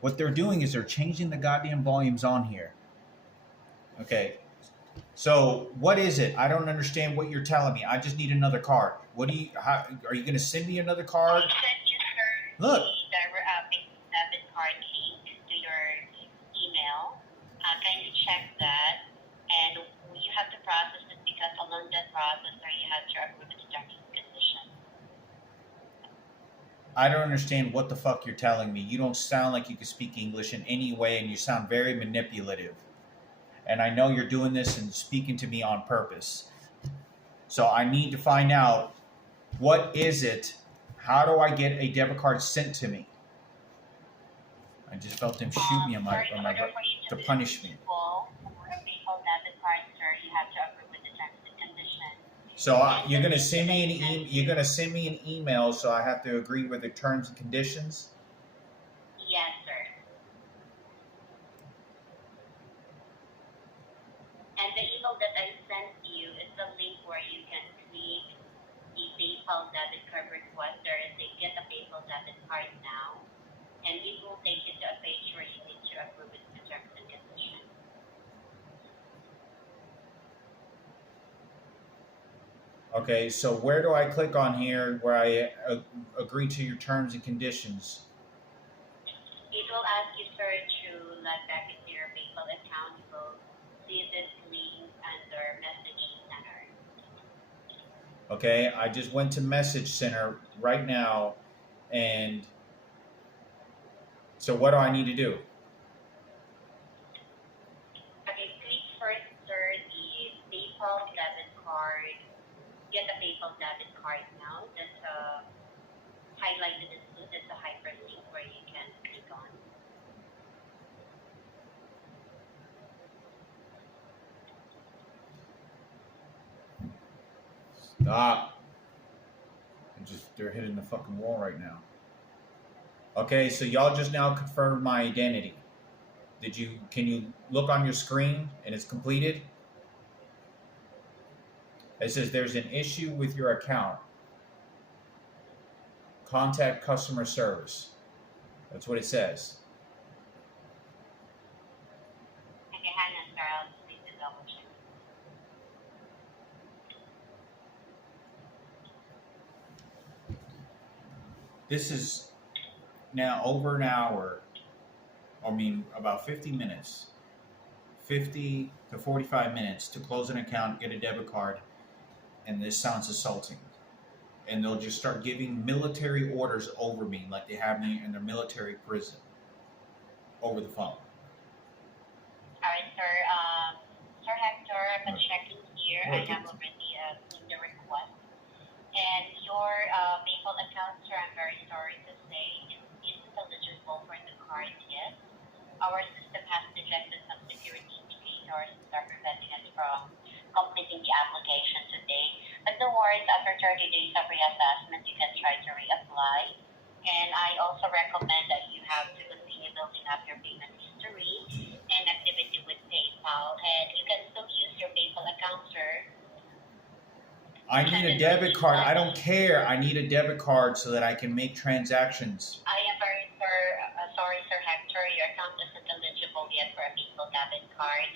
what they're doing is they're changing the goddamn volumes on here. Okay. So what is it? I don't understand what you're telling me. I just need another card. What do you, how, are you going to send me another card? I sent you, sir, Look. the PayPal debit card link to your email. Kindly check that, and you have to process it because along that process, sir, you have to agree with the terms and conditions. I don't understand what the fuck you're telling me. You don't sound like you can speak English in any way, and you sound very manipulative. And I know you're doing this and speaking to me on purpose. So I need to find out, what is it? How do I get a debit card sent to me? I just felt them shoot me on my to punish me. For a PayPal debit card, sir, you have to agree with the terms and conditions. So you're gonna send me you're gonna send me an email, so I have to agree with the terms and conditions. Yes, sir. And the email that I sent you is the link where you can click the PayPal debit card request there and say get a PayPal debit card now. And it will take you to a page where you need to agree with the terms and conditions. Okay, so where do I click on here where I agree to your terms and conditions? It will ask you, sir, to log back into your PayPal account. You will see this link under Message Center. Okay, I just went to Message Center right now, and so what do I need to do? Okay, click first, sir, the PayPal debit card. Get a PayPal debit card now. That's highlighted in blue. That's a hyperlink where you can click on. Stop. They're hitting the fucking wall right now. Okay, so y'all just now confirmed my identity. Can you look on your screen and it's completed? It says there's an issue with your account. Contact customer service. That's what it says. Okay, hang on, sir. I'll just need to double check. This is now over an hour. I mean, about 50 minutes. 50 to 45 minutes to close an account, get a debit card, and this sounds assaulting. And they'll just start giving military orders over me like they have me in their military prison over the phone. All right, sir. Sir Hector, I've been checking here. I have already seen the request. And your PayPal account, sir, I'm very sorry to say, isn't eligible for the card yet. Our system has detected some security indicators that are preventing us from completing the application today. But no worries, after 30 days of reassessment, you can try to reapply. And I also recommend that you have to continue building up your payment history and activity with PayPal. And you can still use your PayPal account, sir. I need a debit card. I don't care. I need a debit card so that I can make transactions. I am very sorry, Sir Hector. Your account isn't eligible yet for a PayPal debit card.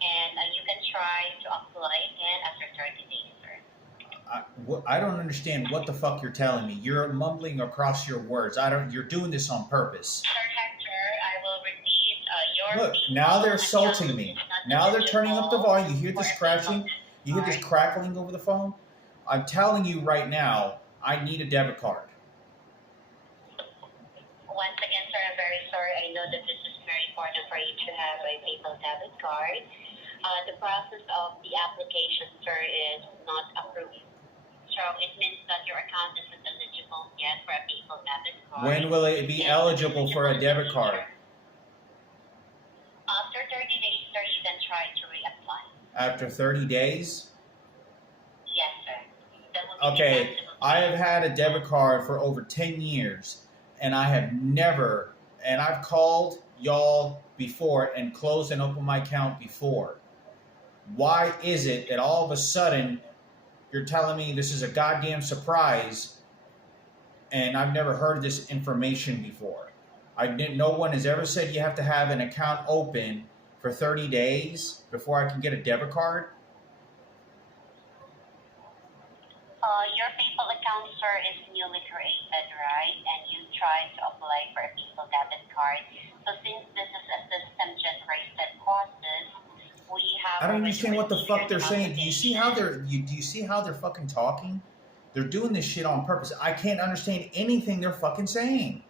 And you can try to apply again after 30 days, sir. I don't understand what the fuck you're telling me. You're mumbling across your words. You're doing this on purpose. Sir Hector, I will repeat your Look, PayPal now they're account assaulting me. is not Now they're turning up the volume. You hear eligible this for a PayPal crashing? debit You hear this card. crackling over the phone? I'm telling you right now, I need a debit card. Once again, sir, I'm very sorry. I I know that this is very important for you to have a PayPal debit card. The process of the application, sir, is not approved. So it means that your account isn't eligible yet for a PayPal debit card. When will it be eligible for a debit card? After 30 days, sir, you can try to reapply. After 30 days? Yes, sir. That will be Okay, the maximum. I have had a debit card for over 10 years, and I have never, and I've called y'all before and closed and opened my account before. Why is it that all of a sudden you're telling me this is a goddamn surprise and I've never heard this information before? No one has ever said you have to have an account open for 30 days before I can get a debit card. Your PayPal account, sir, is newly created, right? And you try to apply for a PayPal debit card. So since this is a system-generated process, we have. I don't already understand what the fuck they're saying. received Do you see how do you see how they're fucking talking? They're doing this shit on purpose. I can't understand anything they're fucking saying.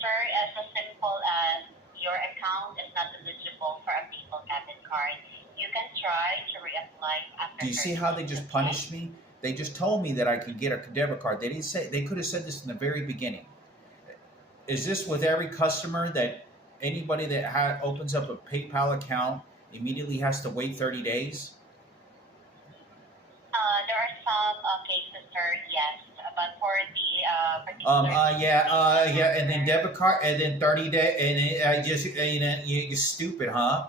Sir, as simple as your account is not eligible for a PayPal debit card, you can try to reapply after. Do you see how they just punished me? They just told me that I could get a debit card. They didn't say. They could have said this in the very beginning. Is this with every customer that anybody that opens up a PayPal account immediately has to wait 30 days? There are some cases, sir, yes, but for the particular. Yeah, and then debit card, and then 30 day, and then you're stupid, huh?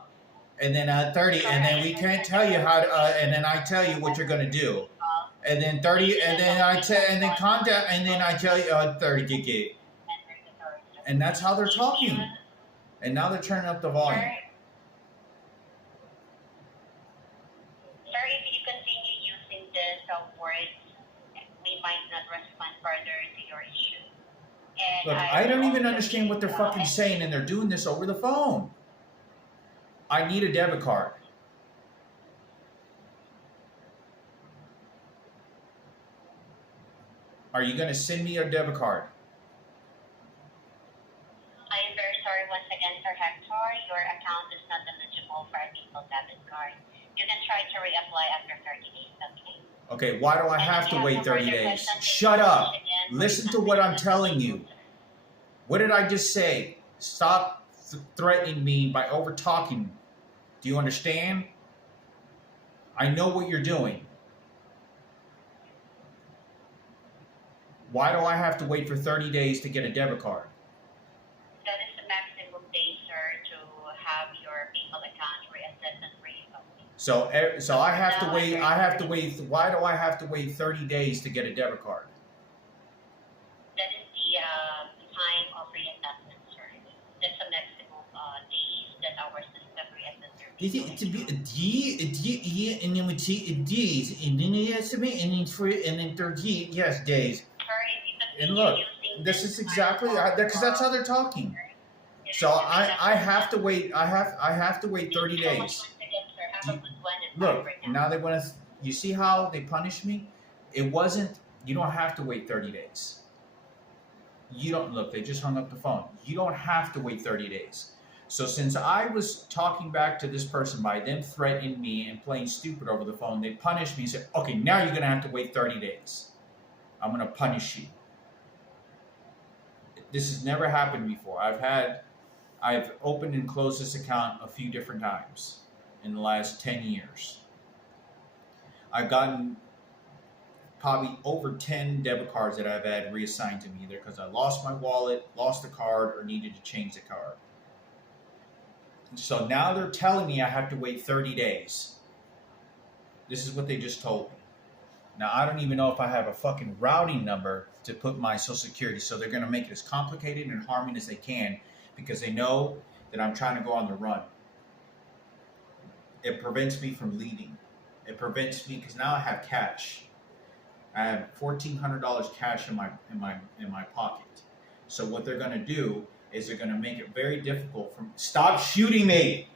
And then 30, and then we can't tell you how to, and then I tell you what you're gonna do, and then 30, and then and then contact, and then I tell you 30 gig, and that's how they're talking, and now they're turning up the volume. Sir, if you continue using this words, we might not respond further to your issue. And Look, I don't even understand what they're fucking saying, and they're doing this over the phone. I need a debit card. Are you going to send me a debit card? I am very sorry once again, Sir Hector. Your account is not eligible for a PayPal debit card. You can try to reapply after 30 days, okay? Okay, why do I have to wait 30 days? Shut up. Listen to what I'm telling you. What did I just say? Stop threatening me by over talking. Do you understand? I know what you're doing. Why do I have to wait for 30 days to get a debit card? That is the maximum day, sir, to have your PayPal account reassessed and reopened. So I have to wait. Why do I have to wait 30 days to get a debit card? That is the time of reassessment, sir. That's the maximum days that our system reassesses your and then 30 yes days. Sir, if you And continue look, using this is exactly because that's how they're talking. So I have to wait. I have to wait 30 days. Look, now they want to. You see how they punish me? It wasn't. You don't have to wait 30 days. You don't look. They just hung up the phone. You don't have to wait 30 days. So since I was talking back to this person by them threatening me and playing stupid over the phone, they punished me and said, "Okay, now you're gonna have to wait 30 days. I'm gonna punish you." This has never happened before. I've opened and closed this account a few different times in the last 10 years. I've gotten probably over 10 debit cards that I've had reassigned to me either because I lost my wallet, lost the card, or needed to change the card. So now they're telling me I have to wait 30 days. This is what they just told me. Now, I don't even know if I have a fucking routing number to put my Social Security, so they're going to make it as complicated and harming as they can because they know that I'm trying to go on the run. It prevents me from leaving. It prevents me because now I have cash. I have $1,400 cash in my pocket. So what they're going to do is they're going to make it very difficult for me. Stop shooting me!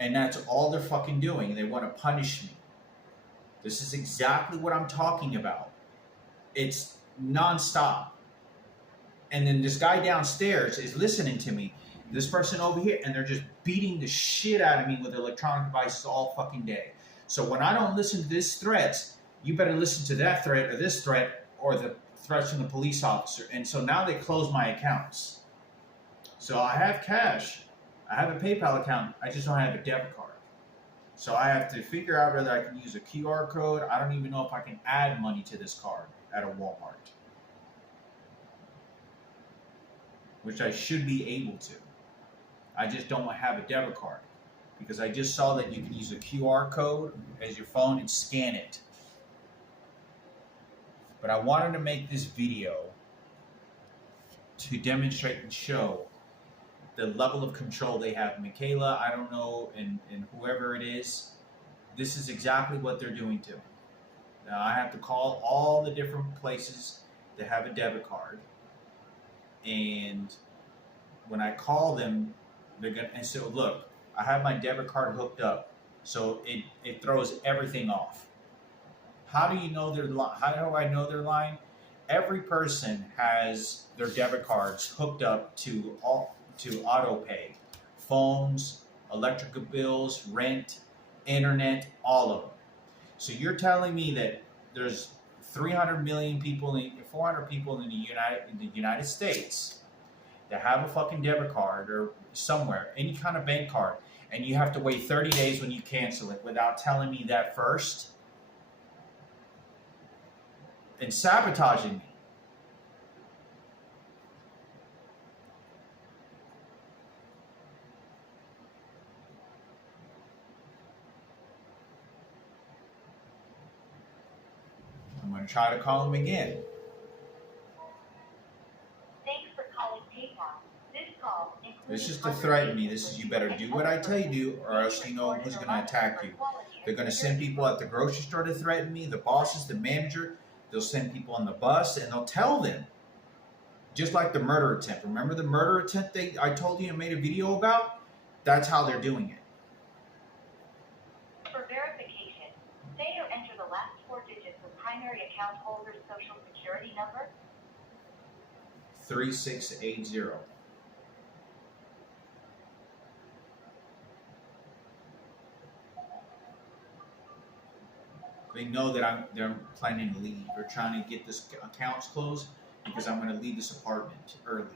And that's all they're fucking doing. They want to punish me. This is exactly what I'm talking about. It's nonstop. And then this guy downstairs is listening to me. This person over here, and they're just beating the shit out of me with electronic devices all fucking day. So when I don't listen to these threats, you better listen to that threat or this threat or the threats from the police officer. And so now they close my accounts. So I have cash. I have a PayPal account. I just don't have a debit card. So I have to figure out whether I can use a QR code. I don't even know if I can add money to this card at a Walmart, which I should be able to. I just don't have a debit card because I just saw that you can use a QR code as your phone and scan it. But I wanted to make this video to demonstrate and show the level of control they have. Michaela, I don't know, and whoever it is, this is exactly what they're doing to me. Now I have to call all the different places that have a debit card, and when I call them, they're gonna, and so look, I have my debit card hooked up, so it throws everything off. How do you know they're lying? How do I know they're lying? Every person has their debit cards hooked up to auto pay, phones, electrical bills, rent, internet, all of them. So you're telling me that there's 300 million people, 400 people in the United States that have a fucking debit card or somewhere, any kind of bank card, and you have to wait 30 days when you cancel it without telling me that first and sabotaging me. I'm going to try to call him again. Thanks for calling PayPal. This call includes This is to threaten me. This is, you better do what I tell you to do, or else you know who's going to attack you. They're going to send people at the grocery store to threaten me, the bosses, the manager. They'll send people on the bus, and they'll tell them. Just like the murder attempt. Remember the murder attempt I told you and made a video about? That's how they're doing it. For verification, say or enter the last 4 digits of primary account holder's social security number. 3680. They know that they're planning to leave. They're trying to get this accounts closed because I'm going to leave this apartment early.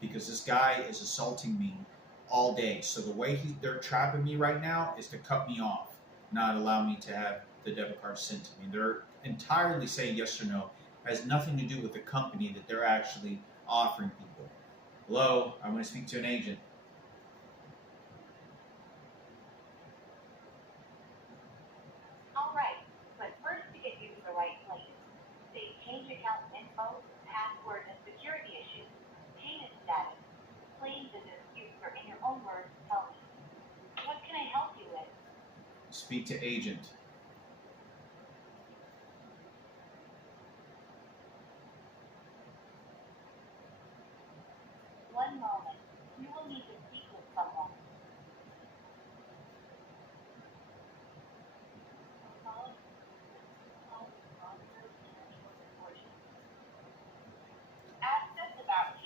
Because this guy is assaulting me all day. So the way they're trapping me right now is to cut me off, not allow me to have the debit card sent to me. They're entirely saying yes or no. It has nothing to do with the company that they're actually offering people. Hello, I want to speak to an agent. All right, but first to get you to the right place, say change account info, password, and security issues, payment status, claims and disputes, or in your own words, tell me. What can I help you with? Speak to agent. One moment. You will need to speak with someone.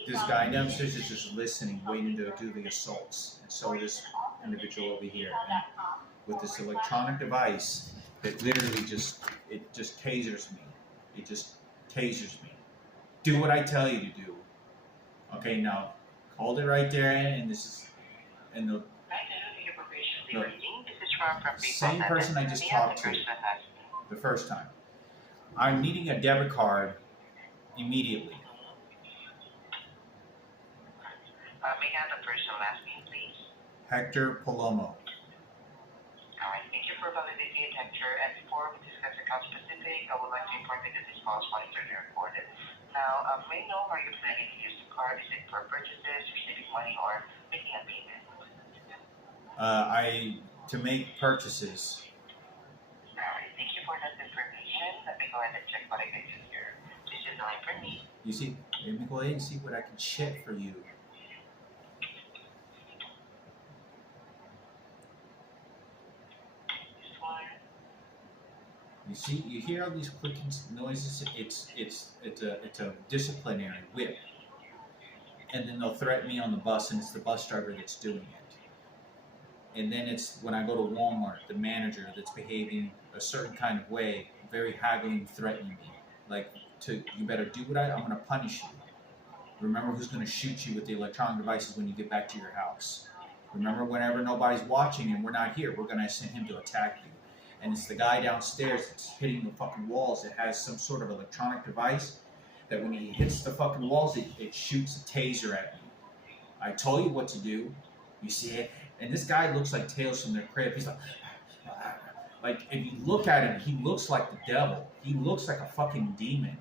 This guy downstairs is just listening, waiting to do the assaults. And so this individual over here, and with this electronic device that literally just tasers me. It just tasers me. Do what I tell you to do. Okay, now hold it right there, and this is, and the same person I just talked to the first time. I'm needing a debit card immediately. May I have the first and last name, please? Hector Palomo. Alright, thank you for validating it, Hector. And before we discuss account specific, I would like to inform you that this call is monitored and recorded. Now, may I know how you're planning to use the card? Is it for purchases, receiving money, or making a payment? To make purchases. Alright, thank you for that information. Let me go ahead and check what I can do here. Please use the line for me. You see, let me go ahead and see what I can check for you. You see, you hear all these clicking noises. It's a disciplinary whip. and then they'll threaten me on the bus, and it's the bus driver that's doing it. And then it's when I go to Walmart, the manager that's behaving a certain kind of way, very haggling, threatening me, like you better do what I'm going to punish you. Remember who's going to shoot you with the electronic devices when you get back to your house. Remember, whenever nobody's watching and we're not here, we're going to send him to attack you. And it's the guy downstairs that's hitting the fucking walls that has some sort of electronic device that when he hits the fucking walls, it shoots a taser at me. I told you what to do. You see it? And this guy looks like Tales from the Crypt. He's like, if you look at him, he looks like the devil. He looks like a fucking demon.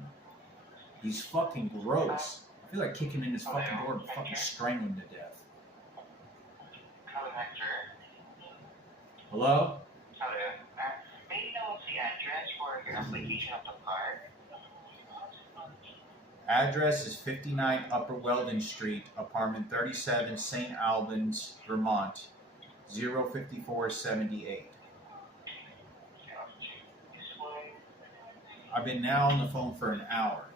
He's fucking gross. I feel like kicking in his fucking door and fucking strangling him to death. Hello? Hello. May you know the address for your application of the card? Address is 59 Upper Weldon Street, apartment 37, St. Albans, Vermont, 05478. I've been now on the phone for an hour.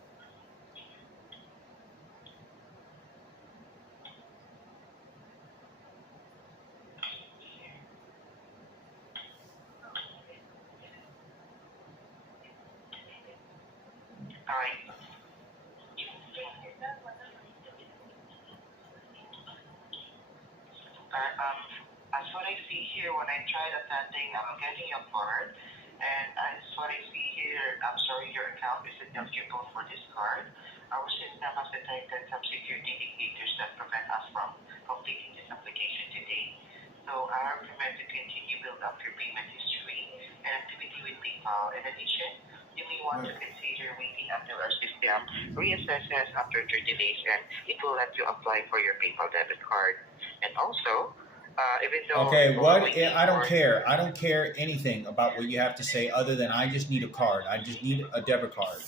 Alright. As what I see here, when I tried attending, I'm getting a card, and as what I see here, I'm sorry, your account isn't eligible for this card. Our system has detected some security indicators that prevent us from completing this application today. So I recommend to continue build up your payment history and activity with PayPal. In addition, you may want to consider waiting until our system reassesses after 30 days, and it will let you apply for your PayPal debit card. And also, even though I don't care. I don't care anything about what you have to say other than I just need a card. I just need a debit card.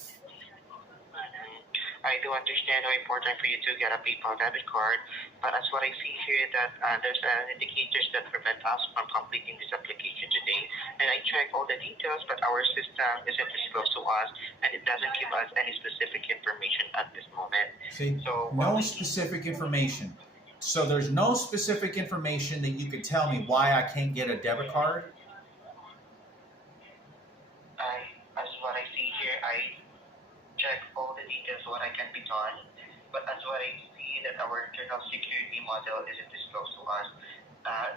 I do understand how important for you to get a PayPal debit card, but as what I see here that there's indicators that prevent us from completing this application today, and I check all the details, but our system isn't disclosed to us, and it doesn't give us any specific information at this moment. See, so, no specific information. So there's no specific information that you could tell me why I can't get a debit card? As what I see here, I check all the details what I can be done, but as what I see that our internal security model isn't disclosed to us.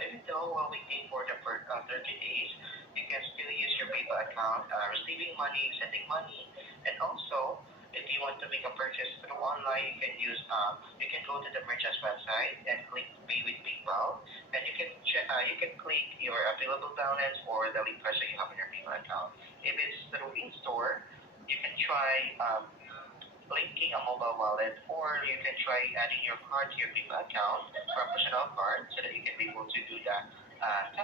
Even though while waiting for the 30 days, you can still use your PayPal account, receiving money, sending money, and also if you want to make a purchase through online, you can go to the merchant's website and click Pay with PayPal, and you can click your available balance or the request that you have in your PayPal account. If it's through in-store, you can try linking a mobile wallet, or you can try adding your card to your PayPal account for a personal card so that you can be able to do that.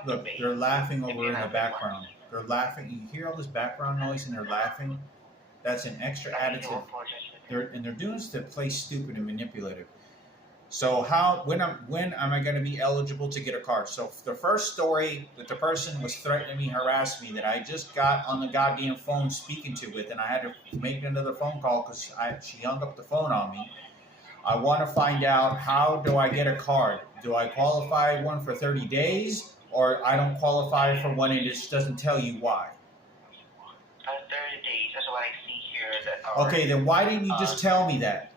Look, they're laughing over in the background. They're laughing. You hear all this background noise and they're laughing? That's an extra additive. They're doing this to play stupid and manipulative. So when am I going to be eligible to get a card? So the first story that the person was threatening me, harassed me, that I just got on the goddamn phone speaking to with, and I had to make another phone call because she hung up the phone on me. I want to find out, how do I get a card? Do I qualify one for 30 days, or I don't qualify for one and it just doesn't tell you why? 30 days, that's what I see here. Okay, then why didn't you just tell me that?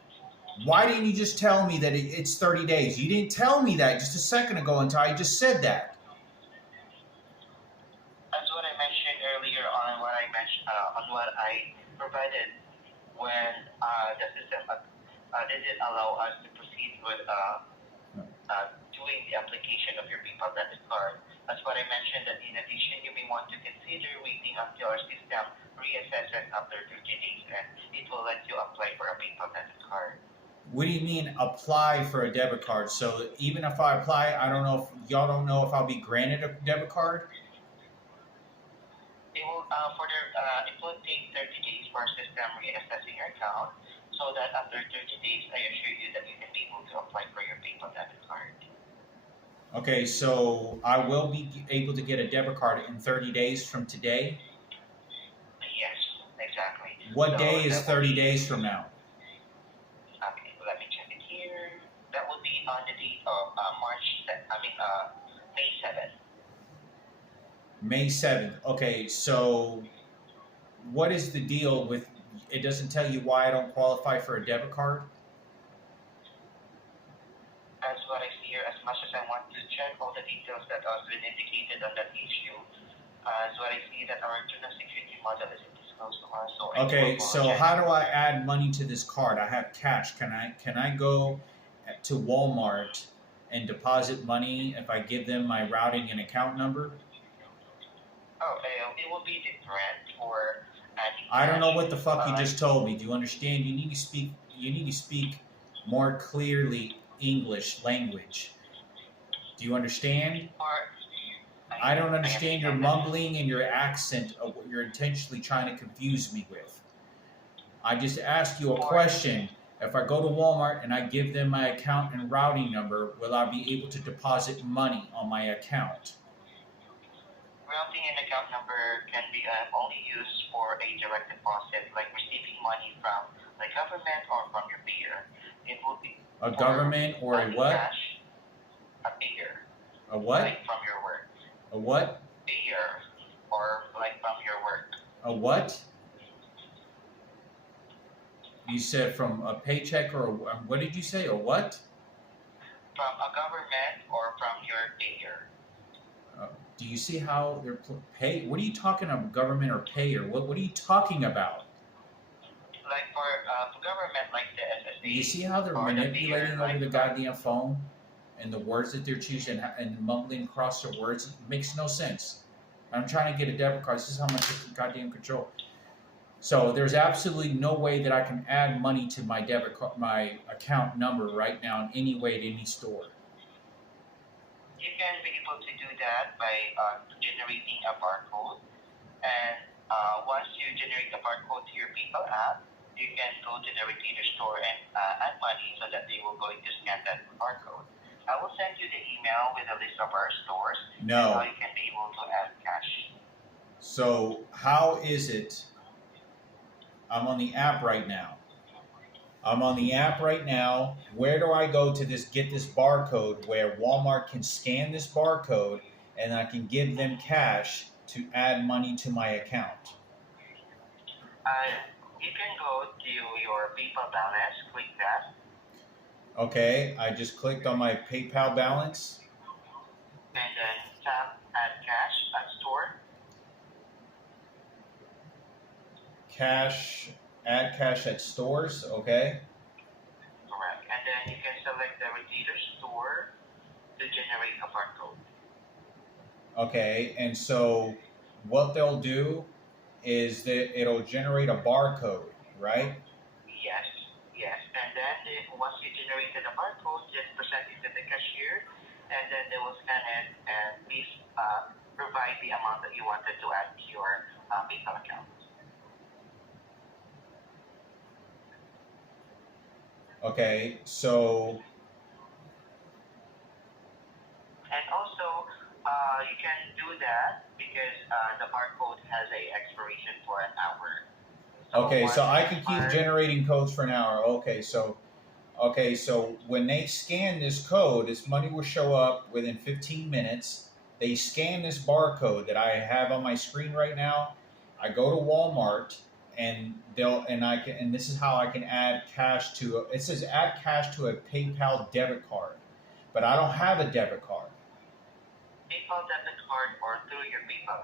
Why didn't you just tell me that it's 30 days? You didn't tell me that just a second ago until I just said that. That's what I mentioned earlier on what I provided when the system didn't allow us to proceed with doing the application of your PayPal debit card. That's what I mentioned, that in addition, you may want to consider waiting until our system reassesses after 30 days, and it will let you apply for a PayPal debit card. What do you mean apply for a debit card? So even if I apply, y'all don't know if I'll be granted a debit card? It will it will take 30 days for our system reassessing your account, so that after 30 days, I assure you that you can be able to apply for your PayPal debit card. Okay, so I will be able to get a debit card in 30 days from today? Yes, exactly. What day is 30 days from now? Okay, let me check it here. May 7th. May 7th. Okay, so what is the deal with it? Doesn't tell you why I don't qualify for a debit card? As what I see here, as much as I want to check all the details that has been indicated on that issue, as what I see that our internal security model isn't disclosed to us. So I do Okay, so apologize. how do I add money to this card? I have cash. Can I go to Walmart and deposit money if I give them my routing and account number? Oh, it will be different for adding I don't know cash. what the fuck you just told me. Do you understand? You need to speak more clearly English language. Do you understand? I don't understand your mumbling and your accent of what you're intentionally trying to confuse me with. I just asked you a question. If I go to Walmart and I give them my account and routing number, will I be able to deposit money on my account? Routing and account number can be only used for a direct deposit, like receiving money from the government or from your payer. It will be A government or a only what? Cash, a payer. A what? Like from your work. A what? Payer, or like from your work. A what? You said from a paycheck or what did you say? A what? From a government or from your payer. Do you see how they're pay? What are you talking about? Government or payer? What are you talking about? Like for government, like the SSA. You see how they're or the manipulating payer, over like the goddamn phone and the words that they're choosing and mumbling across the words? It makes no sense. I'm trying to get a debit card. This is how much goddamn control. So there's absolutely no way that I can add money to my debit card, my account number right now in any way at any store. You can be able to do that by generating a barcode. And once you generate the barcode to your PayPal app, you can go to the retailer store and add money so that they will going to scan that barcode. I will send you the email with a list of our stores. No. And how you can be able to add cash. So how is it? I'm on the app right now. Where do I go to get this barcode where Walmart can scan this barcode and I can give them cash to add money to my account? You can go to your PayPal balance, click that, Okay, I just clicked on my PayPal balance. and then tap add cash at store. Add cash at stores, okay. Correct. And then you can select the retailer store to generate a barcode. Okay, and so what they'll do is that it'll generate a barcode, right? Yes. And then once you generated a barcode, just present it to the cashier, and then they will scan it and please provide the amount that you wanted to add to your PayPal account. Okay, so And also, you can do that because the barcode has a expiration for an hour. okay, so I once can it keep expires- generating codes for an hour. Okay, so when they scan this code, this money will show up within 15 minutes. They scan this barcode that I have on my screen right now. I go to Walmart and this is how I can add cash to it says add cash to a PayPal debit card. But I don't have a debit card. PayPal debit card or through your PayPal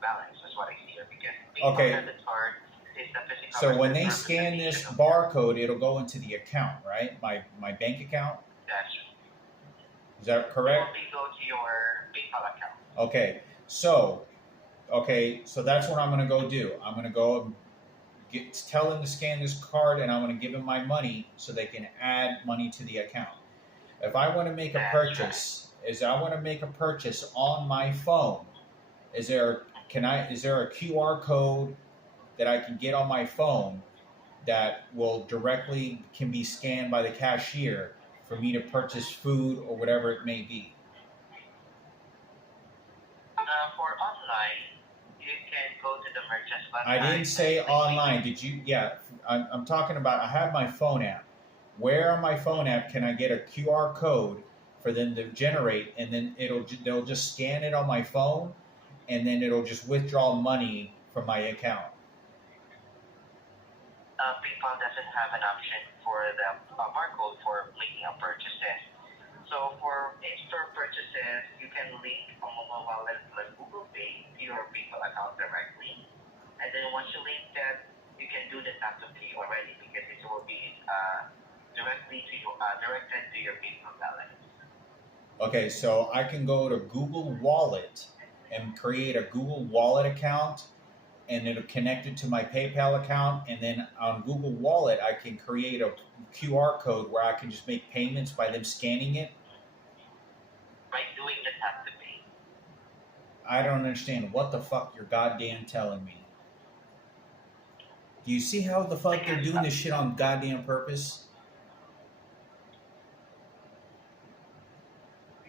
balance is what I see here because PayPal Okay. debit card is the physical. So when they scan this representation of- barcode, it'll go into the account, right? My bank account. That's Is that correct? only go to your PayPal account. Okay, so that's what I'm gonna go do. I'm gonna go tell them to scan this card, and I'm gonna give them my money so they can add money to the account. If I want to make a That's purchase, on my phone, is there a QR code that I can get on my phone that will directly can be scanned by the cashier for me to purchase food or whatever it may be? For online, you can go to the merchant's website. I didn't say and click online. Did you? Yeah, I'm talking about. I have my phone app. Where on my phone app can I get a QR code for them to generate, and then they'll just scan it on my phone, and then it'll just withdraw money from my account. PayPal doesn't have an option for the barcode for making a purchases. So for in-store purchases, you can link a mobile wallet like Google Pay to your PayPal account directly. And then once you link that, you can do the tap to pay already because it will be directed to your PayPal balance. Okay, so I can go to Google Wallet and create a Google Wallet account, and it'll connect it to my PayPal account. And then on Google Wallet, I can create a QR code where I can just make payments by them scanning it. By doing the tap to pay. I don't understand what the fuck you're goddamn telling me. Do you see how the fuck they're doing this shit on goddamn purpose?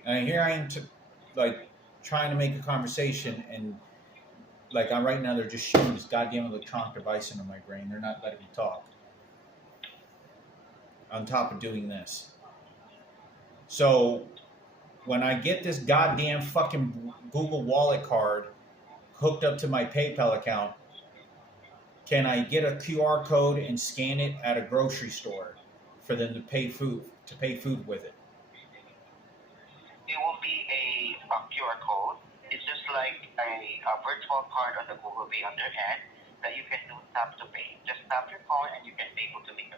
And here I am, trying to make a conversation, and right now, they're just shooting this goddamn electronic device into my brain. They're not letting me talk. On top of doing this, so when I get this goddamn fucking Google Wallet card hooked up to my PayPal account, can I get a QR code and scan it at a grocery store for them to pay food with it? It will be a QR code. It's just like a virtual card on the Google Pay on their hand that you can do tap to pay. Just tap your phone and you can be able to make a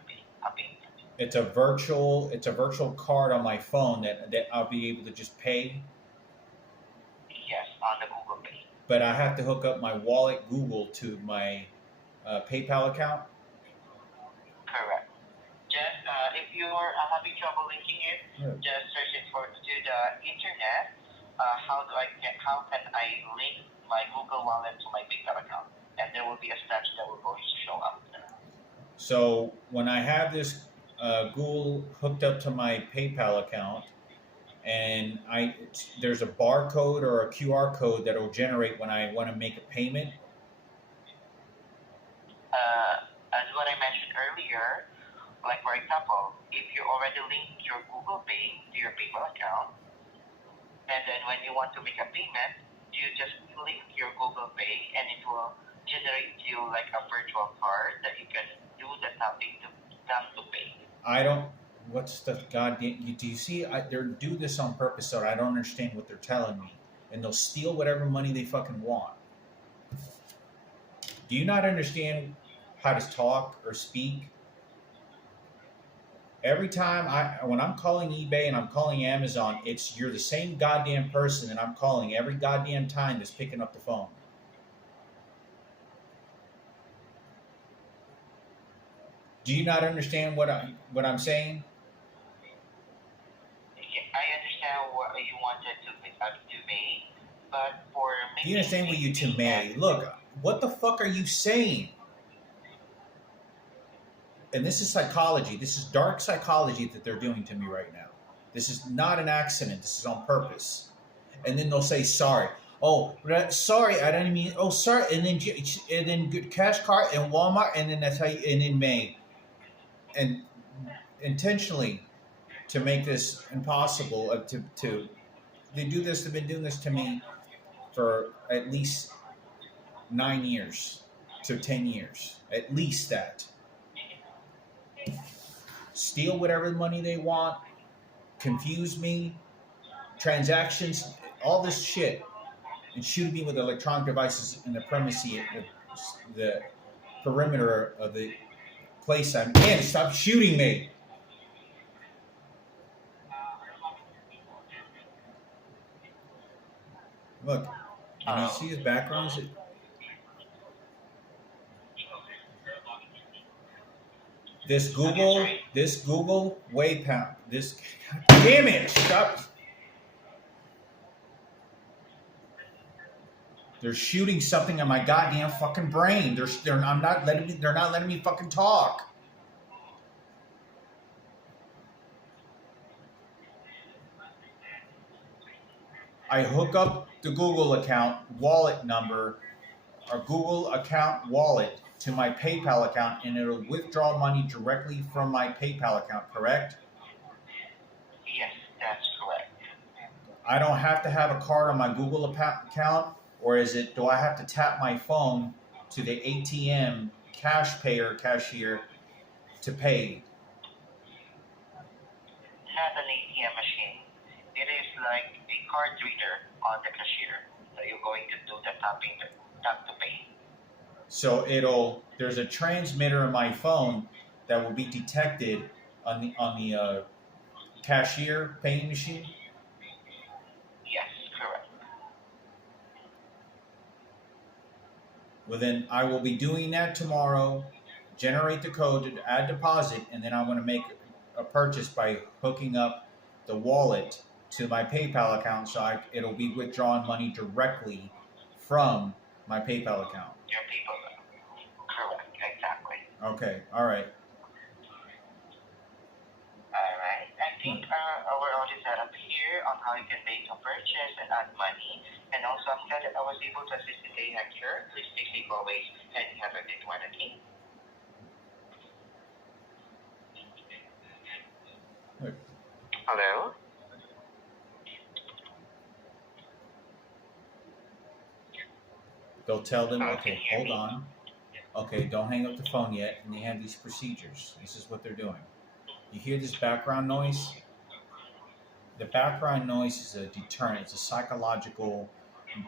payment. It's a virtual card on my phone that I'll be able to just pay. Yes, on the Google Pay. But I have to hook up my wallet Google to my PayPal account. Correct. Just if you are having trouble linking it, just search it to the internet. How can I link my Google Wallet to my PayPal account? And there will be a steps that will going to show up there. So when I have this Google hooked up to my PayPal account, and there's a barcode or a QR code that will generate when I want to make a payment. As what I mentioned earlier, like for example, if you already link your Google Pay to your PayPal account, and then when you want to make a payment, you just link your Google Pay, and it will generate you like a virtual card that you can do the tap to pay. What's the goddamn? Do you see? They do this on purpose, so I don't understand what they're telling me, and they'll steal whatever money they fucking want. Do you not understand how to talk or speak? Every time when I'm calling eBay and I'm calling Amazon, you're the same goddamn person that I'm calling every goddamn time that's picking up the phone. Do you not understand what I'm saying? I understand what you wanted to me, but for do you understand what you to me? Look, what the fuck are you saying? And this is psychology. This is dark psychology that they're doing to me right now. This is not an accident. This is on purpose. And then they'll say sorry. Oh, sorry, I didn't mean. Oh, sorry. And then Cash Card and Walmart, and then that's how you. And then May. And intentionally to make this impossible. They do this. They've been doing this to me for at least 9 years to 10 years. At least that. Steal whatever money they want, confuse me, transactions, all this shit, and shoot me with electronic devices in the the perimeter of the place I'm in. Stop shooting me. Look, can you see his background? This Google Waypoint, damn it, stop. They're shooting something in my goddamn fucking brain. They're not letting me fucking talk. I hook up the Google account wallet number or Google account wallet to my PayPal account, and it'll withdraw money directly from my PayPal account, correct? Yes, that's correct. I don't have to have a card on my Google account, or is it? Do I have to tap my phone to the ATM cashier to pay? Not an ATM machine. It is like a card reader on the cashier. So you're going to do the tap to pay. So there's a transmitter in my phone that will be detected on the cashier paying machine. Yes, correct. Well, then I will be doing that tomorrow. Generate the code to add deposit, and then I'm going to make a purchase by hooking up the wallet to my PayPal account, so it'll be withdrawing money directly from my PayPal account. Your people. Correct, exactly. Okay, all right. Alright, I think we're already set up here on how you can make a purchase and add money. And also, I'm glad that I was able to assist today, Hector. Please stay safe always and have a good one, okay? Look. Hello? They'll tell them, okay, hold on. Okay, don't hang up the phone yet. And they have these procedures. This is what they're doing. You hear this background noise? The background noise is a deterrent. It's a psychological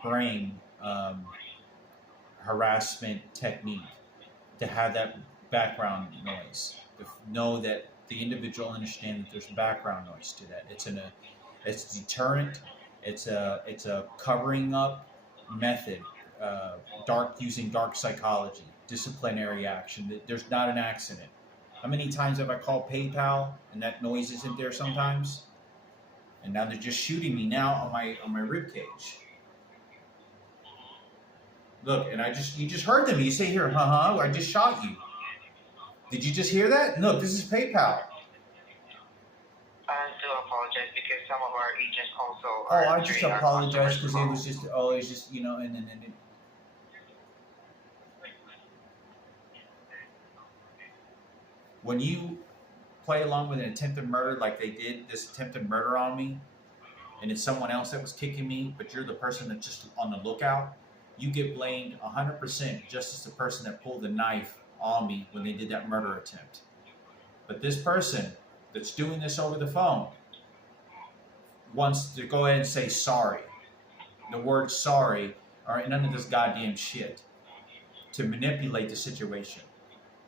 brain harassment technique to have that background noise. To know that the individual understands that there's background noise to that. It's deterrent. It's a covering up method. Using dark psychology, disciplinary action. There's not an accident. How many times have I called PayPal and that noise isn't there sometimes? And now they're just shooting me now on my rib cage. Look, and you just heard them. You say here, I just shot you. Did you just hear that? Look, this is PayPal. I do apologize because some of our agents also Oh, are I just doing our apologize because customer it was just, oh, it's just, and then. When you play along with an attempted murder like they did this attempted murder on me, and it's someone else that was kicking me, but you're the person that's just on the lookout, you get blamed 100% just as the person that pulled the knife on me when they did that murder attempt. But this person that's doing this over the phone wants to go ahead and say sorry. The word sorry, or none of this goddamn shit, to manipulate the situation.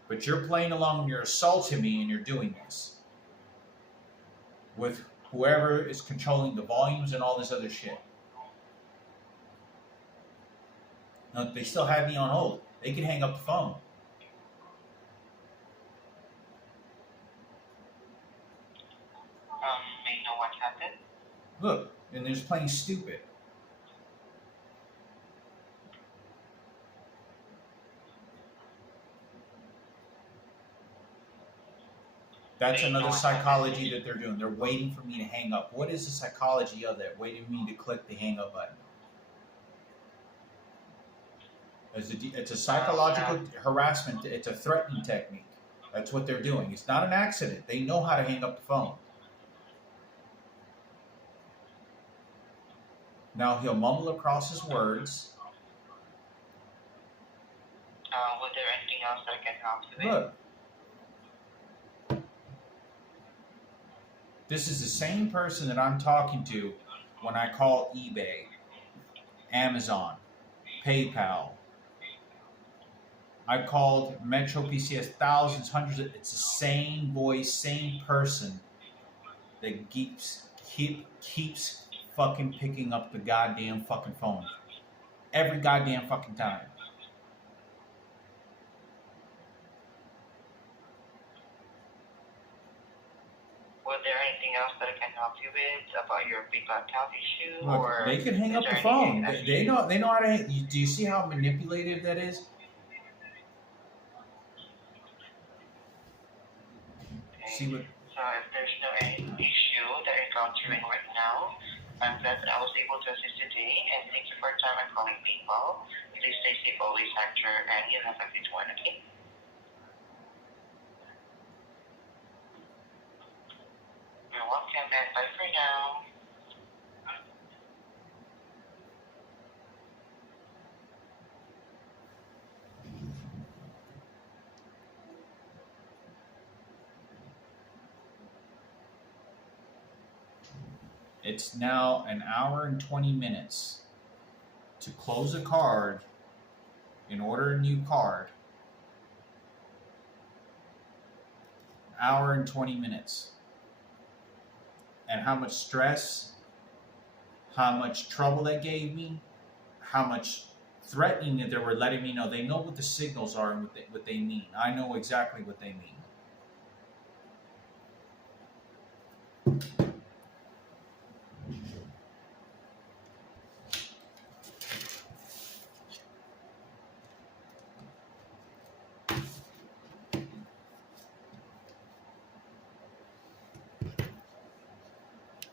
But you're playing along and you're assaulting me and you're doing this with whoever is controlling the volumes and all this other shit. Now, they still have me on hold. They can hang up the phone. may know what happened? Look, and they're just playing stupid. That's another psychology that they're doing. They're waiting for me to hang up. What is the psychology of that? Waiting for me to click the hang up button. It's a psychological harassment. It's a threatening technique. That's what they're doing. It's not an accident. They know how to hang up the phone. Now he'll mumble across his words. Was there anything else that I can help you with? Look. This is the same person that I'm talking to when I call eBay, Amazon, PayPal. I called Metro PCS thousands, hundreds of, it's the same voice, same person that keeps fucking picking up the goddamn fucking phone. Every goddamn fucking time. Was there anything else that I can help you with about your PayPal account issue? Look, or they can hang up the phone. They know how to. Do you see how manipulative that is? See what? So if there's no any issue that you're encountering right now, I'm glad that I was able to assist you today, and thank you for your time and calling PayPal. Please stay safe always, Hector, and you have a good one, okay? You're welcome, and bye for now. It's now an hour and 20 minutes to close a card and order a new card. Hour and 20 minutes. And how much stress, how much trouble that gave me, how much threatening that they were letting me know. They know what the signals are and what they mean. I know exactly what they mean.